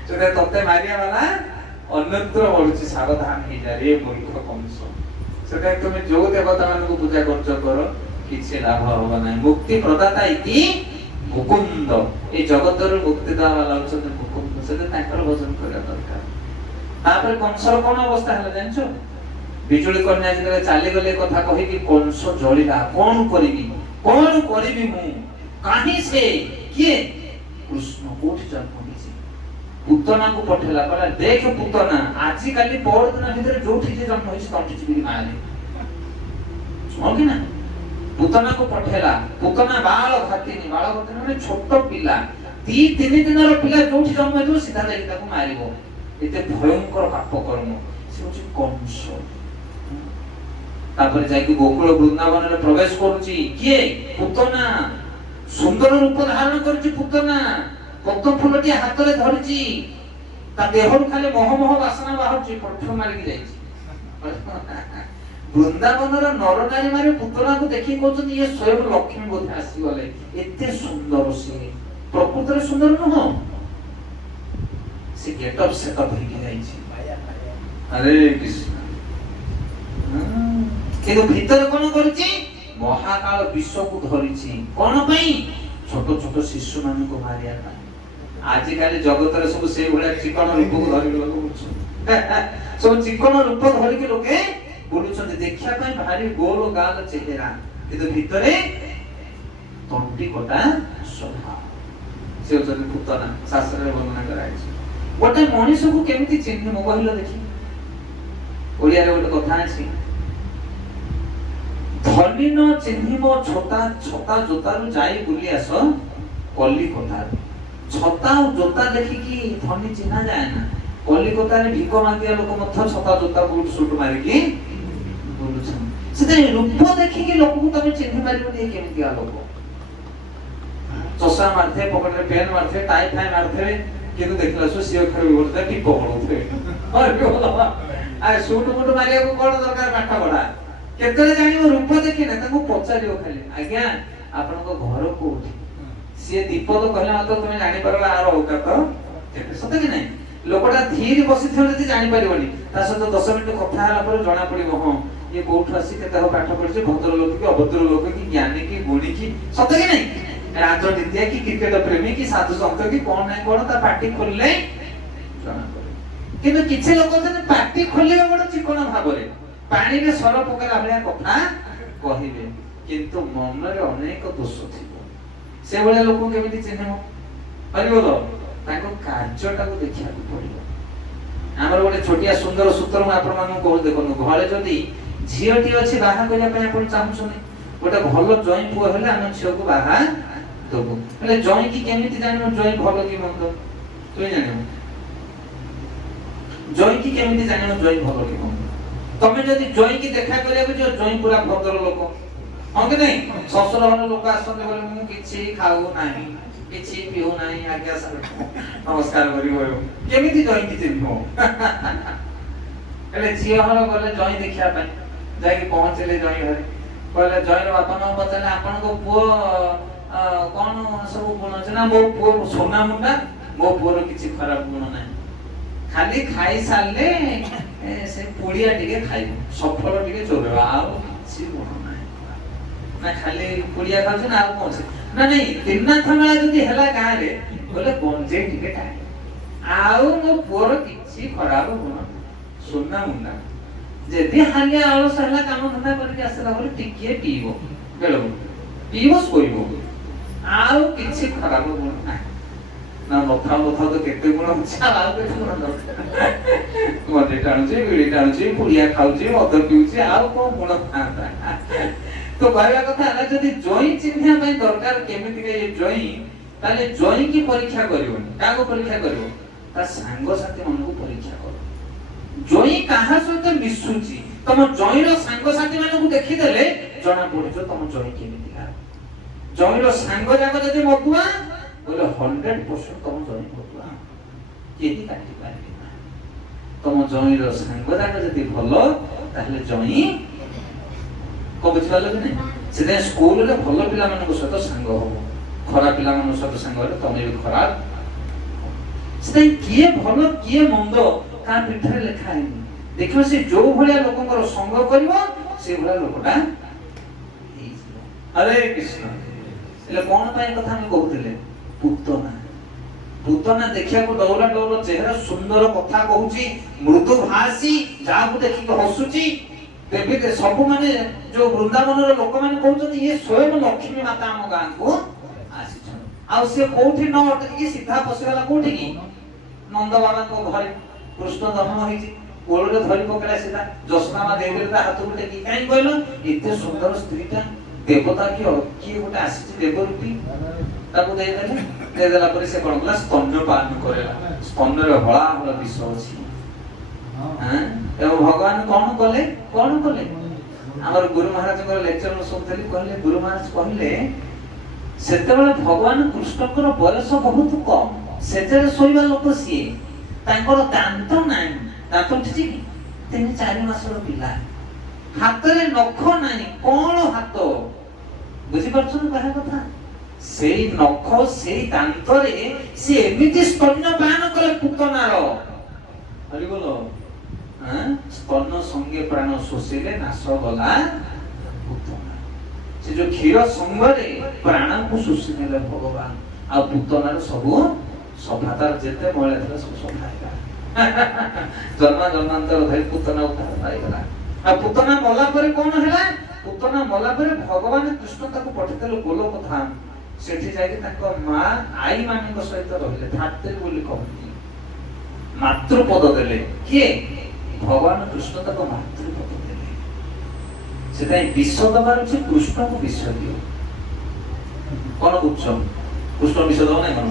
सदा तते मारिया वाला अन्यत्र होछि सावधान हे जा रे मूर्ख कंस सदा तुम जो देवता मान को पूजा करछ करो किछि लाभ होबा नाही मुक्ति प्रदाता इति मुकुंद ए जगत रे मुक्ति दा वाला छ मुकुंद सदा ताकर भजन करा दरकार तापर कंसर कोन अवस्था हला जानछो बिजुली कन्या जरे चाली गले कथा कहि कि कंस जळिला कोन करिबी मु काहे से के कृष्ण कोठी जन्म होइछि पुतना को पठेला कहला देख पुतना आजि काली पौर दिन भीतर जोठी जे जन्म होइछि तंठी चिबी मारे सुन कि ना पुतना को पठेला पुतना बाल घातिनी माने छोट पिला 3 दिन रो पिला जोठी जन्म होइछि सीधा जाई ताको मारिबो एते भयंकर पाप कर्म से होछि कंस तापर जाई गोकुल वृंदावन रे प्रवेश करूची के पुतना सुंदर रूप धारण करची पुतना ପଦ୍ମ ଫୁଲଟି ହାତରେ ଧରିଛି, ତା ଦେହରୁ ଖାଲି ମହ ମହ ବାସନା ବାହାରୁଛି, ପଠୁ ମାରିକି ଯାଇଛି। ବୃନ୍ଦାବନର ନରନାରୀ ମାନେ ପୁତଳାକୁ ଦେଖି କହୁଛନ୍ତି ଇଏ ସ୍ୱୟଂ ଲକ୍ଷ୍ମୀ ବୋଧେ ଆସିଗଲେ, ଏତେ ସୁନ୍ଦର ସିଏ। ପ୍ରକୃତରେ ସୁନ୍ଦର ନୁହଁ, ସେ ଗେଟଅପ୍ ସେଟଅପ୍ ହେଇକି ଯାଇଛି। ହରେ କୃଷ୍ଣ। କିନ୍ତୁ ଭିତରେ କଣ କରିଛି? ମହାକାଳ ବିଷକୁ ଧରିଛି। କଣ ପାଇଁ? ଛୋଟ ଛୋଟ ଶିଶୁ ମାନଙ୍କୁ ମାରିବା ପାଇଁ। ଆଜିକାଲି ଜଗତରେ ସବୁ ସେଇଭଳିଆ ଚିକଣ ରୂପକୁ ଧରିକି ଲୋକ ବୁଲୁଛନ୍ତି। ସବୁ ଚିକଣ ରୂପ ଧରିକି ଲୋକେ ବୁଲୁଛନ୍ତି, ଦେଖିବା ପାଇଁ ଭାରି ଗୋଲ ଗାଲ ଚେହେରା, କିନ୍ତୁ ଭିତରେ ତଣ୍ଟି କଟା ସ୍ୱଭାବ। ସେ ହଉଛନ୍ତି ପୁତନା। ଶାସ୍ତ୍ରରେ ବର୍ଣ୍ଣନା କରାଯାଇଛି। ଗୋଟେ ମଣିଷକୁ କେମିତି ଚିହ୍ନିବ କହିଲ ଦେଖି? ଓଡ଼ିଆରେ ଗୋଟେ କଥା ଅଛି, ଧନୀ ନ ଚିହ୍ନିବ ଛତା, ଛତା ଜୋତାରୁ ଯାଇ ବୁଲି ଆସ କଲିକତାରୁ। ଛତା ଆଉ ଜୋତା ଦେଖିକି ଧନୀ ଚିହ୍ନା ଯାଏ ନା। କଲିକତାରେ ଭିକ ମାଗିବା ଲୋକ ମଧ୍ୟ ଛତା ଜୋତା ବୁଟ ସୁଟ ମାରିକି ବୁଲୁଛନ୍ତି। ସେଥିପାଇଁ ରୂପ ଦେଖିକି ଲୋକକୁ ତମେ ଚିହ୍ନି ପାରିବନି କେମିତିଆ ଲୋକ। ଚଷା ମାରିଥିବେ, ପକେଟରେ ପେନ୍ ମାରିଥିବେ, ଟାଇ ଫାଇ ମାରିଥିବେ, କିନ୍ତୁ ଦେଖିଲା ସିଏ ଖାଲି ଗୋଟେ ଟିପ ପଡୁଥିବେ। ସୁଟ ବୁଟ ମାରିବାକୁ କଣ ଦରକାର? ପାଠ ପଢା। କେତେବେଳେ ଜାଣିବ? ରୂପ ଦେଖିନେ ତାଙ୍କୁ ପଚାରିବ ଖାଲି, ଆଜ୍ଞା ଆପଣଙ୍କ ଘର କୋଉଠି? ସିଏ ଦୀପଦ କହିଲା ମାତ୍ର ତମେ ଜାଣିପାରିବ ଆର ଔକାତ କେତେ। ସତ କି ନାହିଁ? ଲୋକଟା ଧୀରେ ବସିଥିବ ଯଦି ଜାଣିପାରିବନି, ତା ସହିତ 10 ମିନିଟ କଥା ହେଲା ପରେ ଜଣା ପଡିବ, ହଁ ଇଏ କୋଉଠୁ ଆସି କେତେ ପାଠ ପଢିଛି, ଭଦ୍ର ଲୋକ କି ଅଭଦ୍ର ଲୋକ କି ଜ୍ଞାନୀ କି ଗୁଣୀ କି। ସତ କି ନାହିଁ? ରାଜନୀତିଆ କି କ୍ରିକେଟ ପ୍ରେମୀ କି ସାଧୁ ସନ୍ଥ କି କଣ ନାହିଁ କଣ, ତା ପାଟି ଖୋଲିଲେ ଜଣା ପଡେ। କିନ୍ତୁ କିଛି ଲୋକ ଅଛନ୍ତି ପାଟି ଖୋଲିବେ ବଡ ଚିକଣ ଭାବରେ, ପାଣିରେ ସର ପକେଇଲା ଭଳିଆ କଥା କହିବେ, କିନ୍ତୁ ମନରେ ଅନେକ ଦୋଷ ଥିବ। ସେଭଳିଆ ଲୋକ କେମିତି ଚିହ୍ନିବ? ପାରିବ ତ? ତାଙ୍କ କାର୍ଯ୍ୟଟାକୁ ଦେଖିବାକୁ ପଡିବ। ଆମର ଗୋଟେ ଛୋଟିଆ ସୁନ୍ଦର ସୂତ୍ର ମୁଁ ଆପଣମାନଙ୍କୁ କହୁଛି, ଦେଖନ୍ତୁ, ଘରେ ଯଦି ଝିଅଟି ଅଛି ବାହା କରିବା ପାଇଁ ଆପଣ ଚାହୁଁଛନ୍ତି, ଗୋଟେ ଭଲ ଜଇଁ ପୁଅ ହେଲେ ଆମେ ଝିଅକୁ ବାହା ଦେବୁ। ହେଲେ ଜଇଁକି କେମିତି ଜାଣିବ ଜଇଁ ଭଲ କି ମନ୍ଦ? ତୁମେ ଜାଣିବ? ଜଇଁକି କେମିତି ଜାଣିବ ଜଇଁ ଭଲ କି ମନ୍ଦ? ତମେ ଯଦି ଜଇଁକି ଦେଖା କରିବାକୁ ଯିବ, ଜଇଁ ପୁରା ଭଦ୍ର ଲୋକ, ହଁ କି ନାଇଁ? ଶ୍ୱଶୁର ଘର ଲୋକ ଆସନ୍ତି ବୋଲି ମୁଁ କିଛି ଖାଉ ନାହିଁ, କିଛି ପିଉ ନାହିଁ, ଆଜ୍ଞା ସାର୍ ନମସ୍କାର କରିବ, କେମିତି ଜଇଁକି ଚିହ୍ନିବ? ହେଲେ ଝିଅ ଘର ଗଲେ ଜଇଁ ଦେଖିବା ପାଇଁ ଯାଇକି ପହଞ୍ଚିଲେ ଜଇଁ ଘରେ, କହିଲେ ଜଇଁର ବାପା ମା ପଚାରିଲେ ଆପଣଙ୍କ ପୁଅ କଣ ସବୁ ଗୁଣ ଅଛି? ନା ମୋ ପୁଅ সোনা ମୁଣ୍ଡା, ମୋ ପୁଅର କିଛି ଖରାପ ଗୁଣ ନାହିଁ, ଖାଲି ଖାଇ ସାରିଲେ ସେ ପୁଡ଼ିଆ ଟିକେ ଖାଇବ, ସଫଳ ଟିକେ ଚୋବେଇବ, ଆଉ କିଛି ଗୁଣ ନାହିଁ। ନା ଖାଲି ପୁଡ଼ିଆ ଖାଉଛି ନା ଆଉ କଣ ଅଛି? ନା ନାଇଁ, ତିନାଥ ମେଳା ଯଦି ହେଲା ଗାଁରେ, ବୋଲେ ଗଞ୍ଜେଇ ଟିକେ ଖାଏ, ଆଉ ମୋ ପୁଅର କିଛି ଖରାପ ଗୁଣ ନାହିଁ, সোনা ମୁଣ୍ଡା। ଯଦି ହାଲିଆ ଅଳସ ହେଲା, କାମ ଧନ୍ଦା କରିକି ଆସିଲା ପରେ ଟିକିଏ ପିଇବ, ବେଳକୁ ପିଇବ, ଶୋଇବ, ଆଉ କିଛି ଖରାପ ଗୁଣ ନାହିଁ। ନା ନଥାଉ ନଥାଉ ତ କେତେ ଗୁଣ ଅଛି, ଆଉ କେତେ ଗୁଣ ଦରକାର? ଗଞ୍ଜେଇ ଟାଣୁଛି, ବିଡ଼ି ଟାଣୁଛି, ପୁଡ଼ିଆ ଖାଉଛି, ମଦ ପିଉଛି, ଆଉ କଣ ଗୁଣ ଥାନ୍ତା? ତ କହିବା କଥା ହେଲା, ଯଦି ଜଇଁ ଚିହ୍ନିବା ପାଇଁ ଦରକାର କେମିତିକା ଏ ଜଇଁ, ତାହେଲେ ଜଇଁକି ପରୀକ୍ଷା କରିବନି। କାହାକୁ ପରୀକ୍ଷା କରିବ? ତା ସାଙ୍ଗସାଥି ମାନଙ୍କୁ ପରୀକ୍ଷା କର। ଜଇଁ କାହା ସହିତ ମିଶୁଛି, ତମ ଜଇଁର ସାଙ୍ଗସାଥି ମାନଙ୍କୁ ଦେଖିଦେଲେ ଜଣା ପଡୁଛ ତମ ଜଇଁ କେମିତିକା। ଜଇଁର ସାଙ୍ଗ ଯାକ ଯଦି ମତୁଆ, ବୋଲେ 100% ତମ ଜଇଁ ମତୁଆ, କେହି କାଟି ପାରିବେ ନା। ତମ ଜଇଁର ସାଙ୍ଗ ଯାକ ଯଦି ଭଲ, ତାହେଲେ ଜଇଁ କଣ ବୁଝିପାରିଲ କି ନାହିଁ? ସେଥିପାଇଁ ସ୍କୁଲରେ ଭଲ ପିଲାମାନଙ୍କ ସହିତ ସାଙ୍ଗ ହବ, ଖରାପ ପିଲାମାନଙ୍କ ସହିତ ସାଙ୍ଗ ହେଲେ ତମେ ବି ଖରାପ। ସେଥିପାଇଁ କିଏ ଭଲ କିଏ ମନ୍ଦ କାହା ପିଠରେ ଲେଖା ହେଇନି। ଦେଖିବ ସେ ଯୋଉ ଭଳିଆ ଲୋକଙ୍କର ସଙ୍ଗ କରିବ, ସେଇଭଳିଆ ଲୋକଟା ହେଇଯିବ। ହରେ କୃଷ୍ଣ। ହେଲେ କଣ ପାଇଁ କଥା ଆମେ କହୁଥିଲେ? ପୁତନା। ପୁତନା ଦେଖିବାକୁ ଡౌରା ଡౌର ଚେହେରା, ସୁନ୍ଦର କଥା କହୁଛି, ମୃଦୁ ଭାଷୀ, ଯାହାକୁ ଦେଖିକି ହସୁଛି। ଦେବୀ ସବୁ ମାନେ ଯୋଉ ବୃନ୍ଦାବନର ଲୋକମାନେ କହୁଛନ୍ତି ଇଏ ସ୍ୱୟଂ ଲକ୍ଷ୍ମୀ ମାତା ଆମ ଗାଁକୁ ଆସିଛନ୍ତି। ଆଉ ସିଏ କୋଉଠି ନ ଅଟକିକି ସିଧା ପଶିଗଲା କୋଉଠିକି? ନନ୍ଦ ବାବାଙ୍କ ଘରେ। କୃଷ୍ଣ ଜନ୍ମ ହେଇଛି, କୋଳରେ ଧରି ପକେଇଲା ସିଧା, ଯଶୋଦା ମା ଦେଇଦେଲେ ତା ହାତକୁ ଟେକି। କାହିଁକି କହିଲ? ଏତେ ସୁନ୍ଦର ସ୍ତ୍ରୀଟା, ଦେବତା କିଏ ଗୋଟେ ଆସିଛି ଦେବରୂପୀ, ତାକୁ ଦେଇଦେଲେ। ଦେଇଦେଲା ପରେ ସେ କଣ କଲା? ସ୍ତନ୍ୟପାନ କରେଲା। ସ୍ତନ୍ୟରେ ହଳା ହଳ ବିଷ ଅଛି। ଏବଂ ଭଗବାନ କଣ କଲେ? ଆମର ଗୁରୁ ମହାରାଜଙ୍କର ଲେକ୍ଚର ମୁଁ ଶୁଣୁଥିଲି, କହିଲେ ଗୁରୁ ମହାରାଜ କହିଲେ ସେତେବେଳେ ଭଗବାନ କୃଷ୍ଣଙ୍କର ବୟସ ବହୁତ କମ, ସେଜରେ ଶୋଇବା ଲୋକ ସିଏ, ତାଙ୍କର ଦାନ୍ତ ନାହିଁ, ଦାନ୍ତ ଉଠିଛି କି 3-4 ମାସର ପିଲା, ହାତରେ ନଖ ନାହିଁ, କଣ ହାତ, ବୁଝିପାରୁଛନ୍ତି କହିବା କଥା? ସେଇ ନଖ ସେଇ ଦାନ୍ତରେ ସେ ଏମିତି ସ୍ତନ୍ୟ ପାନ କଲେ ପୁତନାର, ହରିବୋଲ, ସ୍ତନ ସଙ୍ଗେ ପ୍ରାଣ ଶୋଷିଲେ ନାଶ ଗଲା ପୁତନା। ସେ ଯୋଉ କ୍ଷୀର ସଙ୍ଗରେ ପ୍ରାଣକୁ ଶୋଷି ନେଲେ ଭଗବାନ, ଆଉ ପୁତନାର ସବୁ ସଫା, ତାର ଯେତେ ମଇଳା ଥିଲା ସବୁ ସଫା ହେଇଗଲା। ଜନ୍ମ ଜନ୍ମାନ୍ତର ଧରି ପୁତନା ଉଦ୍ଧାର ପାଇଗଲା। ଆଉ ପୁତନା ମଲା ପରେ କଣ ହେଲା? ପୁତନା ମଲା ପରେ ଭଗବାନ କୃଷ୍ଣ ତାକୁ ପଠେଇଦେଲେ ଗୋଲୋକ ଧାମ। ସେଠି ଯାଇକି ତାଙ୍କ ମା ଆଈ ମାନଙ୍କ ସହିତ ରହିଲେ, ଧାତ୍ରୀ ବୋଲି କହନ୍ତି, ମାତୃପଦ ଦେଲେ। କିଏ? ଭଗବାନ କୃଷ୍ଣ ତାକୁ ମାତୃପଦ ଦେଲେ। ସେଥିପାଇଁ ବିଷ ଦବାର ଅଛି, କୃଷ୍ଣକୁ ବିଷ ଦିଅ। କଣ ବୁଝୁଛ? କୃଷ୍ଣ ବିଷ ଦବ ନାଇଁ କଣ?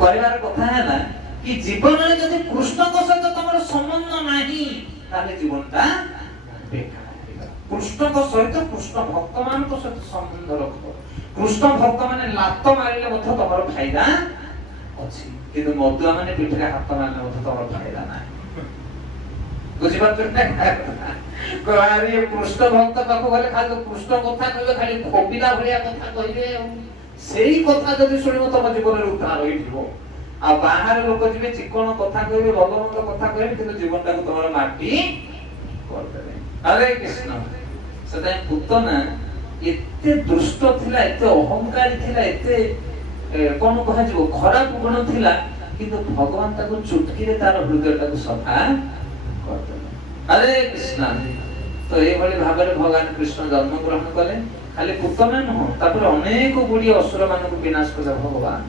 କହିବାର କଥା ହେଲା କି ଜୀବନରେ ଯଦି କୃଷ୍ଣଙ୍କ ସହିତ ତମର ସମ୍ବନ୍ଧ ନାହିଁ ତାହେଲେ ଜୀବନଟା ବେକାର। କୃଷ୍ଣଙ୍କ ସହିତ, କୃଷ୍ଣ ଭକ୍ତ ମାନଙ୍କ ସହିତ ସମ୍ବନ୍ଧ ରଖ। କୃଷ୍ଣ ଭକ୍ତ ମାନେ ଲାତ ମାରିଲେ ମଧ୍ୟ ତମର ଫାଇଦା ଅଛି, କିନ୍ତୁ ମଦୁଆ ମାନେ ପିଠିରେ ହାତ ମାରିଲେ ମଧ୍ୟ ତମର ଫାଇଦା ନାହିଁ। ବୁଝିପାରୁଛନ୍ତି? କୃଷ୍ଣ ଭକ୍ତ ପାଖକୁ ଗଲେ ଖାଲି କୃଷ୍ଣ କଥା କହିବେ, ଖାଲି କବିତା ଭଳିଆ କଥା କହିବେ, ସେଇ କଥା ଯଦି ଶୁଣିବ ତମ ଜୀବନରେ ଉଦ୍ଧାର ହେଇଯିବ। ଆଉ ବାହାର ଲୋକ ଯିବେ, ଚିକଣ କଥା କହିବେ, ଭଲ ମନ୍ଦ କଥା କହିବେ, କିନ୍ତୁ ଜୀବନଟାକୁ ତମର ମାଟି କରିଦେବେ। ହରେ କୃଷ୍ଣ। ସେଥିପାଇଁ ପୁତନା ଏତେ ଦୁଷ୍ଟ ଥିଲା, ଏତେ ଅହଙ୍କାରୀ ଥିଲା, ଏତେ କଣ କୁହାଯିବ ଖରାପ ଗୁଣ ଥିଲା, କିନ୍ତୁ ଭଗବାନ ତାକୁ ଚୁଟକିରେ ତାର ହୃଦୟଟାକୁ ସଫା କରିଦେଲେ। ହରେ କୃଷ୍ଣ। ତ ଏଇଭଳି ଭାବରେ ଭଗବାନ କୃଷ୍ଣ ଜନ୍ମ ଗ୍ରହଣ କଲେ। ଖାଲି ପୁତନା ନୁହଁ, ତାପରେ ଅନେକ ଗୁଡ଼ିଏ ଅସୁର ମାନଙ୍କୁ ବିନାଶ କଲେ ଭଗବାନ।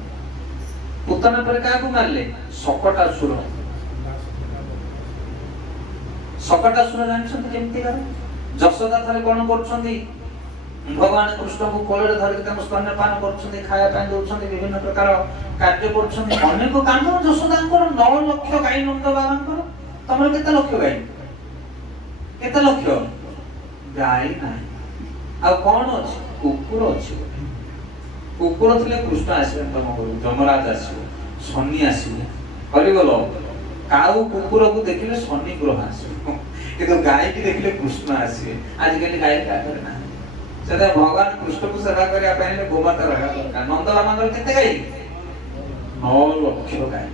ପୁତନା ପରେ କାହାକୁ ମାରିଲେ? ଶକଟାସୁର। ଶକଟାସୁର ଜାଣିଛନ୍ତି କେମିତିକା? ଯଶୋଦା ଥରେ କଣ କରୁଛନ୍ତି, ଭଗବାନ କୃଷ୍ଣଙ୍କୁ କୋଳରେ ଧରିକି ତାଙ୍କୁ ସ୍ତନ୍ୟପାନ କରୁଛନ୍ତି, ଖାଇବା ପାଇଁ ଦଉଛନ୍ତି, ବିଭିନ୍ନ ପ୍ରକାର କାର୍ଯ୍ୟ କରୁଛନ୍ତି, ଅନେକ କାମ। ଯଶୋଦାଙ୍କର 9 ଲକ୍ଷ ଗାଈ, ନନ୍ଦ ବାବାଙ୍କର। ତମର କେତେ ଲକ୍ଷ ଗାଈ? କେତେ ଲକ୍ଷ? ଗାଈ ନାହିଁ। ଆଉ କଣ ଅଛି? କୁକୁର ଅଛି। କୁକୁର ଥିଲେ କୃଷ୍ଣ ଆସିବେ ତମ ଘରକୁ, ଯମରାଜ ଆସିବ, ଶନି ଆସିବ, ହରିଗଲ। କାଉ କୁକୁରକୁ ଦେଖିଲେ ଶନି ଗ୍ରହ ଆସିବ, କିନ୍ତୁ ଗାଈକି ଦେଖିଲେ କୃଷ୍ଣ ଆସିବେ। ଆଜିକାଲି ଗାଈ କାହାରେ ନାହିଁ। ସେଥିପାଇଁ ଭଗବାନ କୃଷ୍ଣକୁ ସେବା କରିବା ପାଇଁ ହେଲେ ଗୋମାତା ରହିବା ଦରକାର। ନନ୍ଦ ବାବାଙ୍କର କେତେ ଗାଈ? 9 ଲକ୍ଷ ଗାଈ।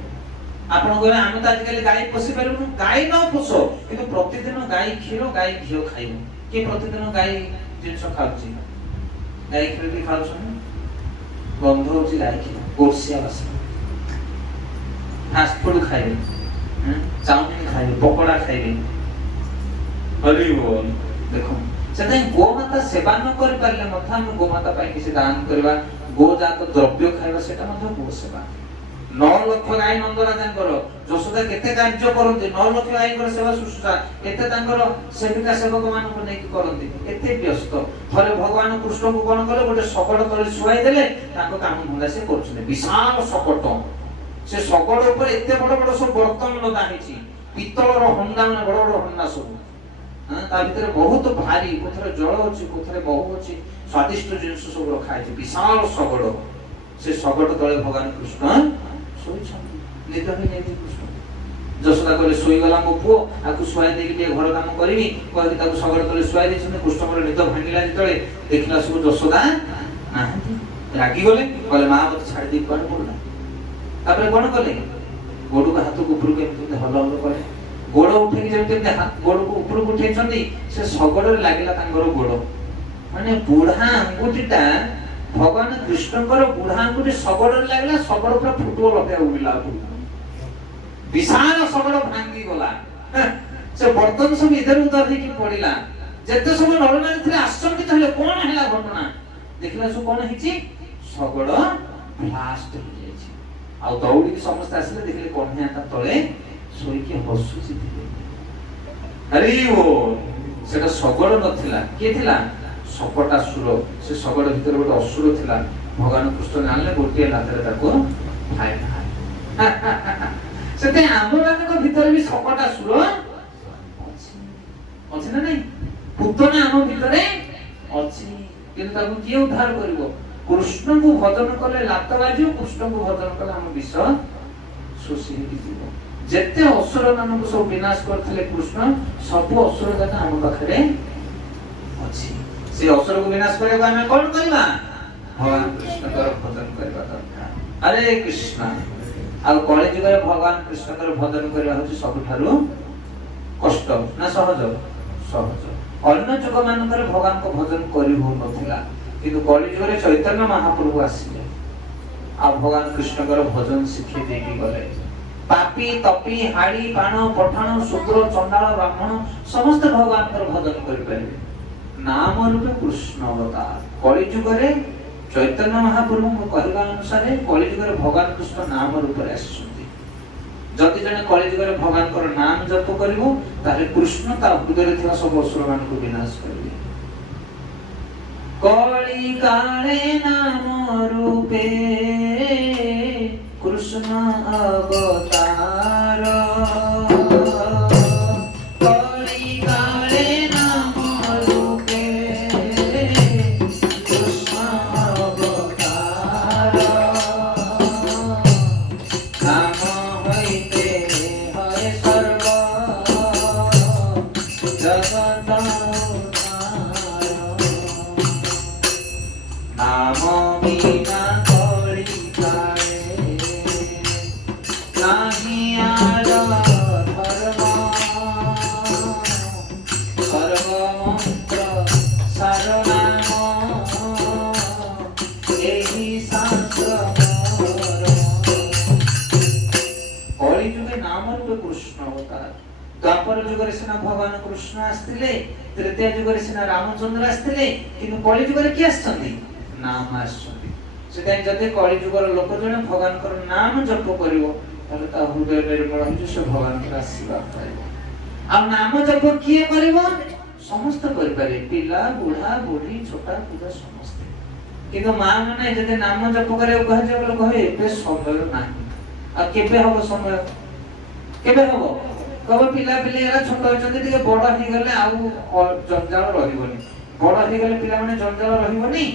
ଆପଣ କହିବେ ଆମେ ତ ଆଜିକାଲି ଗାଈ ପୋଷି ପାରିବୁନି। ଗାଈ ନ ପୋଷ, କିନ୍ତୁ ପ୍ରତିଦିନ ଗାଈ କ୍ଷୀର, ଗାଈ ଘିଅ ଖାଇବ। କିଏ ପ୍ରତିଦିନ ଗାଈ ଜିନିଷ ଖାଉଛି? ଗାଈ କ୍ଷୀର ବି ଖାଉଛନ୍ତି, ଗନ୍ଧ ହଉଛି ଗାଈ କ୍ଷୀର, ଗୋସିଆ ବାସନା। ଫାଷ୍ଟ ଫୁଡ ଖାଇବେ, ଚାଉମିନ ଖାଇବେ, ପକୋଡା ଖାଇବେ, ହରି ବୋଲ। ଦେଖ, ସେଥିପାଇଁ ଗୋମାତା ସେବା ନ କରିପାରିଲେ ମଧ୍ୟ ଆମେ ଗୋମାତା ପାଇଁ କିଛି ଦାନ କରିବା, ଗୋଜାତ ଦ୍ରବ୍ୟ ଖାଇବା, ସେଟା ମଧ୍ୟ ଗୋ ସେବା। 9 ଲକ୍ଷ ଗାଈ ନନ୍ଦ ରାଜାଙ୍କର। ଯଶୋଦା କେତେ କାର୍ଯ୍ୟ କରନ୍ତି, 9 ଲକ୍ଷ ଗାଈଙ୍କର ସେବା ଶୁଶ୍ରୂଷା, ଏତେ ତାଙ୍କର ସେବିକା ସେବକ ମାନଙ୍କୁ ନେଇକି କରନ୍ତି, ଏତେ ବ୍ୟସ୍ତ। ଥରେ ଭଗବାନ କୃଷ୍ଣଙ୍କୁ କଣ କଲେ, ଗୋଟେ ଶକଟ ତଳେ ଶୁଆଇ ଦେଲେ, ତାଙ୍କ କାମ ଧନ୍ଦା ସେ କରୁଛନ୍ତି। ବିଶାଳ ଶକଟ, ସେ ଶକଟ ଉପରେ ଏତେ ବଡ ବଡ ସବୁ ବର୍ତ୍ତନ ଲଦା ହେଇଛି, ପିତ୍ତଳର ହଣ୍ଡା, ମାନେ ବଡ ବଡ ହଣ୍ଡା ସବୁ। ତା ଭିତରେ ବହୁତ ଭାରି, କୋଥରେ ଜଳ ଅଛି, କୋଥରେ ମହୁ ଅଛି, ସ୍ୱାଦିଷ୍ଟ ଜିନିଷ ସବୁ ରଖା ହେଇଛି, ବିଶାଳ ଶଗଡ଼। ସେ ଶଗଡ଼ ତଳେ ଭଗବାନ କୃଷ୍ଣ ଶୋଇଛନ୍ତି, ନିଦ ହେଇଯାଇଛି କୃଷ୍ଣ। ଯଶୋଦା କହିଲେ ଶୋଇଗଲା ମୋ ପୁଅ, ଆକୁ ଶୁଆଇ ଦେଇକି ଟିକେ ଘର କାମ କରିବି କହିକି ତାକୁ ଶଗଡ଼ ତଳେ ଶୁଆଇ ଦେଇଛନ୍ତି। କୃଷ୍ଣଙ୍କର ନିଦ ଭାଙ୍ଗିଲା ଯେତେବେଳେ ଦେଖିଲା ସବୁ ଯଶୋଦା ନାହାନ୍ତି, ରାଗିଗଲେ, କହିଲେ ମା ମତେ ଛାଡ଼ି ଦେଇ କୁଆଡେ ପଡିଲା। ତାପରେ କଣ କଲେ, ଗୋଡକୁ ହାତକୁ ଉପରକୁ ଏମିତି ହଲ ହଲ କଲେ, ଗୋଡ ଉଠେଇକି ଯେମିତି ଗୋଡକୁ ଉପରକୁ ଉଠେଇଛନ୍ତି, ସେ ଶଗଡ଼ରେ ଲାଗିଲା ତାଙ୍କର ଗୋଡ। ମାନେ ବୁଢା ଆଙ୍ଗୁଠିଟା, ଭଗବାନ କୃଷ୍ଣଙ୍କର ବୁଢା ଆଙ୍ଗୁଠି ଶଗଡ଼ରେ ଲାଗିଲା, ଶଗଡ଼ ପୁରା ଫୁଟବଲ ଭଳିଆ ଉଡ଼ିଲା। ବିଶାଳ ଶଗଡ଼ ଭାଙ୍ଗି ଗଲା, ସେ ବର୍ତ୍ତମାନ ସବୁ ଇଧର ଉଧର ହେଇକି ପଡିଲା। ଯେତେ ସବୁ ନରନାରୀ ଥିଲେ ଆଶ୍ଚର୍ଯ୍ୟ ହେଲେ, କଣ ହେଲା ଘଟଣା? ଦେଖିଲା ସବୁ କଣ ହେଇଛି, ଶଗଡ଼ ବ୍ଲାଷ୍ଟ ହେଇଯାଇଛି। ଆଉ ଦୌଡ଼ିକି ସମସ୍ତେ ଆସିଲେ, ଦେଖିଲେ କନ୍ୟା ତା ତଳେ ଶୋଇକି ହସୁଛି। ଆରେ ସେଟା ଶଗଡ଼ ନଥିଲା, କିଏ ଥିଲା? ଶକଟାସୁର। ସେ ଶଗଡ଼ ଭିତରେ ଗୋଟେ ଅସୁର ଥିଲା। ଭଗବାନ କୃଷ୍ଣ ଜାଣିଲେ, ଗୋଟିଏ ଲାତରେ ତାକୁ ଖାଇଲା। ସେଥିପାଇଁ ଆମ ମାନଙ୍କ ଭିତରେ ବି ଶକଟାସୁର ଅଛି, ଅଛି ନା ନାଇଁ? ପୁତନା ଆମ ଭିତରେ ଅଛି। କିନ୍ତୁ ତାକୁ କିଏ ଉଦ୍ଧାର କରିବ? କୃଷ୍ଣଙ୍କୁ ଭଜନ କଲେ ଲାତ ବାଜିବ, କୃଷ୍ଣଙ୍କୁ ଭଜନ କଲେ ଆମ ବିଷ ଶୋଷି ହେଇକି ଯିବ। ଯେତେ ଅସୁର ମାନଙ୍କୁ ସବୁ ବିନାଶ କରିଥିଲେ କୃଷ୍ଣ, ସବୁ ଅସୁର ଯାକ ଆମ ପାଖରେ ଅଛି। ସେ ଅସୁରକୁ ବିନାଶ କରିବାକୁ ଆମେ କଣ କରିବା? ଭଗବାନ କୃଷ୍ଣଙ୍କର ଭଜନ କରିବା ଦରକାର। ହରେ କୃଷ୍ଣ। ଆଉ କଳି ଯୁଗରେ ଭଗବାନ କୃଷ୍ଣଙ୍କର ଭଜନ କରିବା ହଉଛି ସବୁଠାରୁ କଷ୍ଟ ନା ସହଜ? ସହଜ। ଅନ୍ୟ ଯୁଗ ମାନଙ୍କରେ ଭଗବାନଙ୍କ ଭଜନ କରି ହଉନଥିଲା, କିନ୍ତୁ କଳି ଯୁଗରେ ଚୈତନ୍ୟ ମହାପ୍ରଭୁ ଆସିଲେ ଆଉ ଭଗବାନ କୃଷ୍ଣଙ୍କର ଭଜନ ଶିଖେଇ ଦେଇକି ଗଲେ। ପାପୀ ତପୀ ହାଡି ପାଣ ପଠାଣ ଶୂଦ୍ର ଚଣ୍ଡାଳ ବ୍ରାହ୍ମଣ ସମସ୍ତେ ଭଗବାନଙ୍କର ଭଜନ କରିପାରିବେ। ନାମ ରୂପେ କୃଷ୍ଣ ଅବତାର। କଳି ଯୁଗରେ ଚୈତନ୍ୟ ମହାପ୍ରଭୁଙ୍କ କହିବା ଅନୁସାରେ କଳି ଯୁଗରେ ଭଗବାନ କୃଷ୍ଣ ନାମ ରୂପରେ ଆସିଛନ୍ତି। ଯଦି ଜଣେ କଳି ଯୁଗରେ ଭଗବାନଙ୍କର ନାମ ଜପ କରିବ, ତାହେଲେ କୃଷ୍ଣ ତା ହୃଦୟରେ ଥିବା ସବୁ ଅସୁର ମାନଙ୍କୁ ବିନାଶ କରିବେ। କଳି କାଳେ ନାମ ରୂପେ କୃଷ୍ଣ ଅବତାର। କଳି କାଳେ নাম হইতে হয় সর্ব জগৎ নাম বিনা কলি কালে নাহি আর ধর্ম সর্বমন্ত্র সার নাম এই শাস্ত্র কলি যুগে নাম রূপে কৃষ্ণ অবতার। দ্বাপর যুগরে সিনা ভগবান কৃষ্ণ আসলে, তৃতীয় যুগরে সিনা রামচন্দ্র আসলে, কিন্তু কলি যুগরে কি আসছেন? নাম আসছেন। সেটাই যদি কলি যুগর লোক জনে ভগবানଙ୍କର নাম জপ করিব, তাহলে তা হৃদয় নির্মল হইছে, সে ভগবানଙ୍କର আশীর্বাদ পাইব। আর নাম জপ কিয়ে করিব? সমস্ত করিপারে, পিলা বুঢ়া বুঢ়ী ছোটা পুরা সমস্ত। কিন্তু মা মানে যদি নাম জপ করে কহে যে বলে কহে এবে সময় নাই। আর কেবে হব সময়? কেবে হব? কবে পিলা পিলি এরা ছোট হইଛନ୍ତି, ଟିକେ বড় হই গলে ଆଉ জঞ্জাল রহিবনি। বড় হই গলে পিলা মানে জঞ্জাল রহিবনি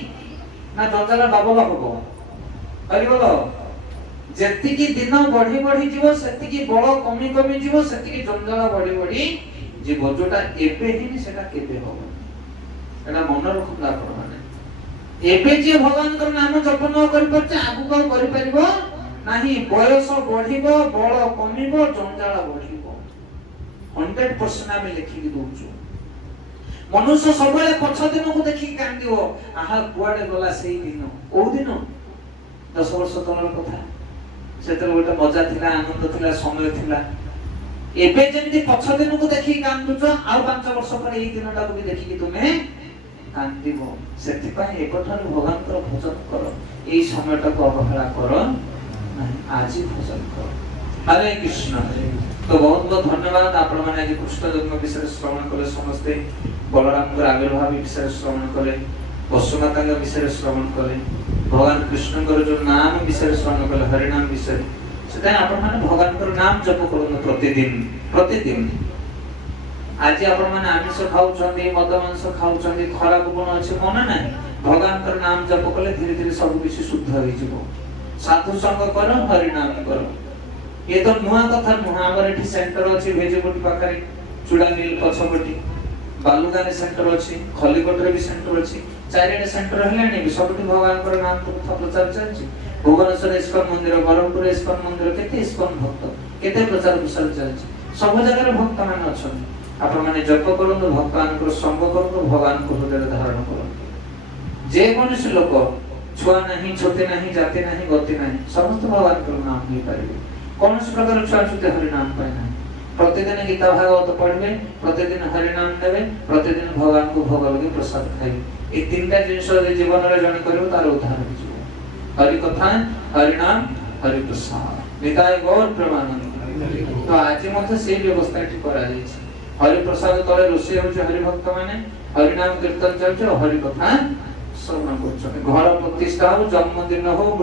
না জঞ্জাল ডবল হব? হরিবল। যেতিকি দিন বଢି বଢି ଯିବ, ସେତିକି ବଳ କମି କମି ଯିବ, ସେତିକି ଜଞ୍ଜାଳ ବଢି ବଢି ଯିବ। ଯୋଉଟା ଏବେ ହେଇନି ସେଟା କେବେ ହବ? ଏଟା ମନେ ରଖନ୍ତୁ ଆପଣ ମାନେ। ଏବେ ଯେ ଭଗବାନଙ୍କର ନାମ ଜପ ନ କରିପାରୁଛି, ଆଗକୁ ଆଉ କରିପାରିବ ନାହିଁ। ବୟସ ବଢିବ, ବଳ କମିବ, ଜଞ୍ଜାଳ ବଢିବ। 100% ଆମେ ଲେଖିକି ଦଉଛୁ। ମନୁଷ୍ୟ ସବୁବେଳେ ପଛ ଦିନକୁ ଦେଖିକି କାନ୍ଦିବ, ଆହା କୁଆଡେ ଗଲା ସେଇ ଦିନ। କୋଉ ଦିନ? 10 ବର୍ଷ ତଳର କଥା। ସେତେବେଳେ ଗୋଟେ ମଜା ଥିଲା, ଆନନ୍ଦ ଥିଲା, ସମୟ ଥିଲା। ଏବେ ଯେମିତି ପଛ ଦିନକୁ ଦେଖିକି କାନ୍ଦୁଛ, ଆଉ 5 ବର୍ଷ ପରେ ଏଇ ଦିନଟାକୁ ବି ଦେଖିକି ତୁମେ କାନ୍ଦିବ। ସେଥିପାଇଁ ଏକଠାରୁ ଭଗବାନଙ୍କର ଭଜନ କର, ଏଇ ସମୟଟାକୁ ଅବହେଳା କର ନାହିଁ, ଆଜି ଭଜନ କର। ହରେ କୃଷ୍ଣ। তো ବହୁତ ବହୁତ ଧନ୍ୟବାଦ। ଆପଣମାନେ ଆଜି କୃଷ୍ଣ ଜନ୍ମ ବିଷୟରେ ଶ୍ରବଣ କଲେ, ସମସ୍ତେ ବଳରାମଙ୍କର ଆବିର୍ଭାବ ବିଷୟରେ ଶ୍ରବଣ କଲେ, ବସୁମାତାଙ୍କ ବିଷୟରେ ଶ୍ରବଣ କଲେ, ଭଗବାନ କୃଷ୍ଣଙ୍କର ଯୋଉ ନାମ ବିଷୟରେ ଶ୍ରବଣ କଲେ, ହରିନାମ ବିଷୟରେ। ସେଥିପାଇଁ ଆପଣମାନେ ଭଗବାନଙ୍କର ନାମ ଜପ କରନ୍ତୁ ପ୍ରତିଦିନ ପ୍ରତିଦିନ। ଆଜି ଆପଣମାନେ ଆମିଷ ଖାଉଛନ୍ତି, ମଦ ମାଂସ ଖାଉଛନ୍ତି, ଖରାପ ଗୁଣ ଅଛି, ମନେ ନାହିଁ। ଭଗବାନଙ୍କର ନାମ ଜପ କଲେ ଧୀରେ ଧୀରେ ସବୁ କିଛି ଶୁଦ୍ଧ ହେଇଯିବ। ସାଧୁ ସଙ୍ଗ କର, ହରିନାମ କର। ଏ ତ ନୂଆ କଥା ନୁହଁ। ଆମର ଏଠି ସେଣ୍ଟର ଅଛି ଭେଜପୁଟି ପାଖରେ, ଚୁଡା ମିଲ୍ ପଛପଟି, ବାଲୁଗାଁରେ ସେଣ୍ଟର ଅଛି, ଖଲିକୋଟରେ ବି ସେଣ୍ଟର ଅଛି। ଚାରିଆଡେ ସେଣ୍ଟର ହେଲାଣି ବି, ସବୁଠି ଭଗବାନଙ୍କର ନାମ କଥା ପ୍ରଚାର ଚାଲିଛି। ଭୁବନେଶ୍ୱର ଇସ୍କନ ମନ୍ଦିର, ବ୍ରହ୍ମପୁର ଇସ୍କନ ମନ୍ଦିର, କେତେ ଇସ୍କନ ଭକ୍ତ, କେତେ ପ୍ରଚାର ପ୍ରସାର ଚାଲିଛି। ସବୁ ଜାଗାରେ ଭକ୍ତମାନେ ଅଛନ୍ତି। ଆପଣମାନେ ଜପ କରନ୍ତୁ, ଭଗବାନଙ୍କର ସଙ୍ଗ କରନ୍ତୁ, ଭଗବାନଙ୍କୁ ହୃଦୟରେ ଧାରଣ କରନ୍ତୁ। ଯେକୌଣସି ଲୋକ, ଛୁଆ ନାହିଁ, ଛୋଟି ନାହିଁ, ଜାତି ନାହିଁ, ଗତି ନାହିଁ, ସମସ୍ତେ ଭଗବାନଙ୍କର ନାମ ନେଇପାରିବେ। କୌଣସି ପ୍ରକାର ଛୁଆ ଛୁତି ହରିନାମ ପାଇଁ ନାହିଁ। ପ୍ରତିଦିନ ଗୀତା ଭାଗବତ ପଢିବେ, ପ୍ରତିଦିନ ହରିନାମ ନେବେ, ପ୍ରତିଦିନ ଭଗବାନଙ୍କୁ ଭୋଗ ଲଗେଇ ପ୍ରସାଦ ଖାଇବେ। এই তিনটা জিনিস যদি জীবନରେ জଣେ କରିବ, ତାର ଉଦ୍ଧାର ହେଇଯିବ। ହରି କଥା, ହରିନାମ, ହରି ପ୍ରସାଦ। ନିତାଇ ଗୌର ପ୍ରେମାନନ୍ଦ। ତ ଆଜି ମଧ୍ୟ ସେଇ ବ୍ୟବସ୍ଥା ଏଠି କରାଯାଇଛି। ହରି ପ୍ରସାଦ ତଳେ ରୋଷେଇ ହେଉଛି, ହରିଭକ୍ତ ମାନେ ହରିନାମ କୀର୍ତ୍ତନ ଚାଲିଛି, ହରି କଥା ଶ୍ରବଣ କରୁଛନ୍ତି। ଘର ପ୍ରତିଷ୍ଠା ହଉ, ଜନ୍ମଦିନ ହଉ,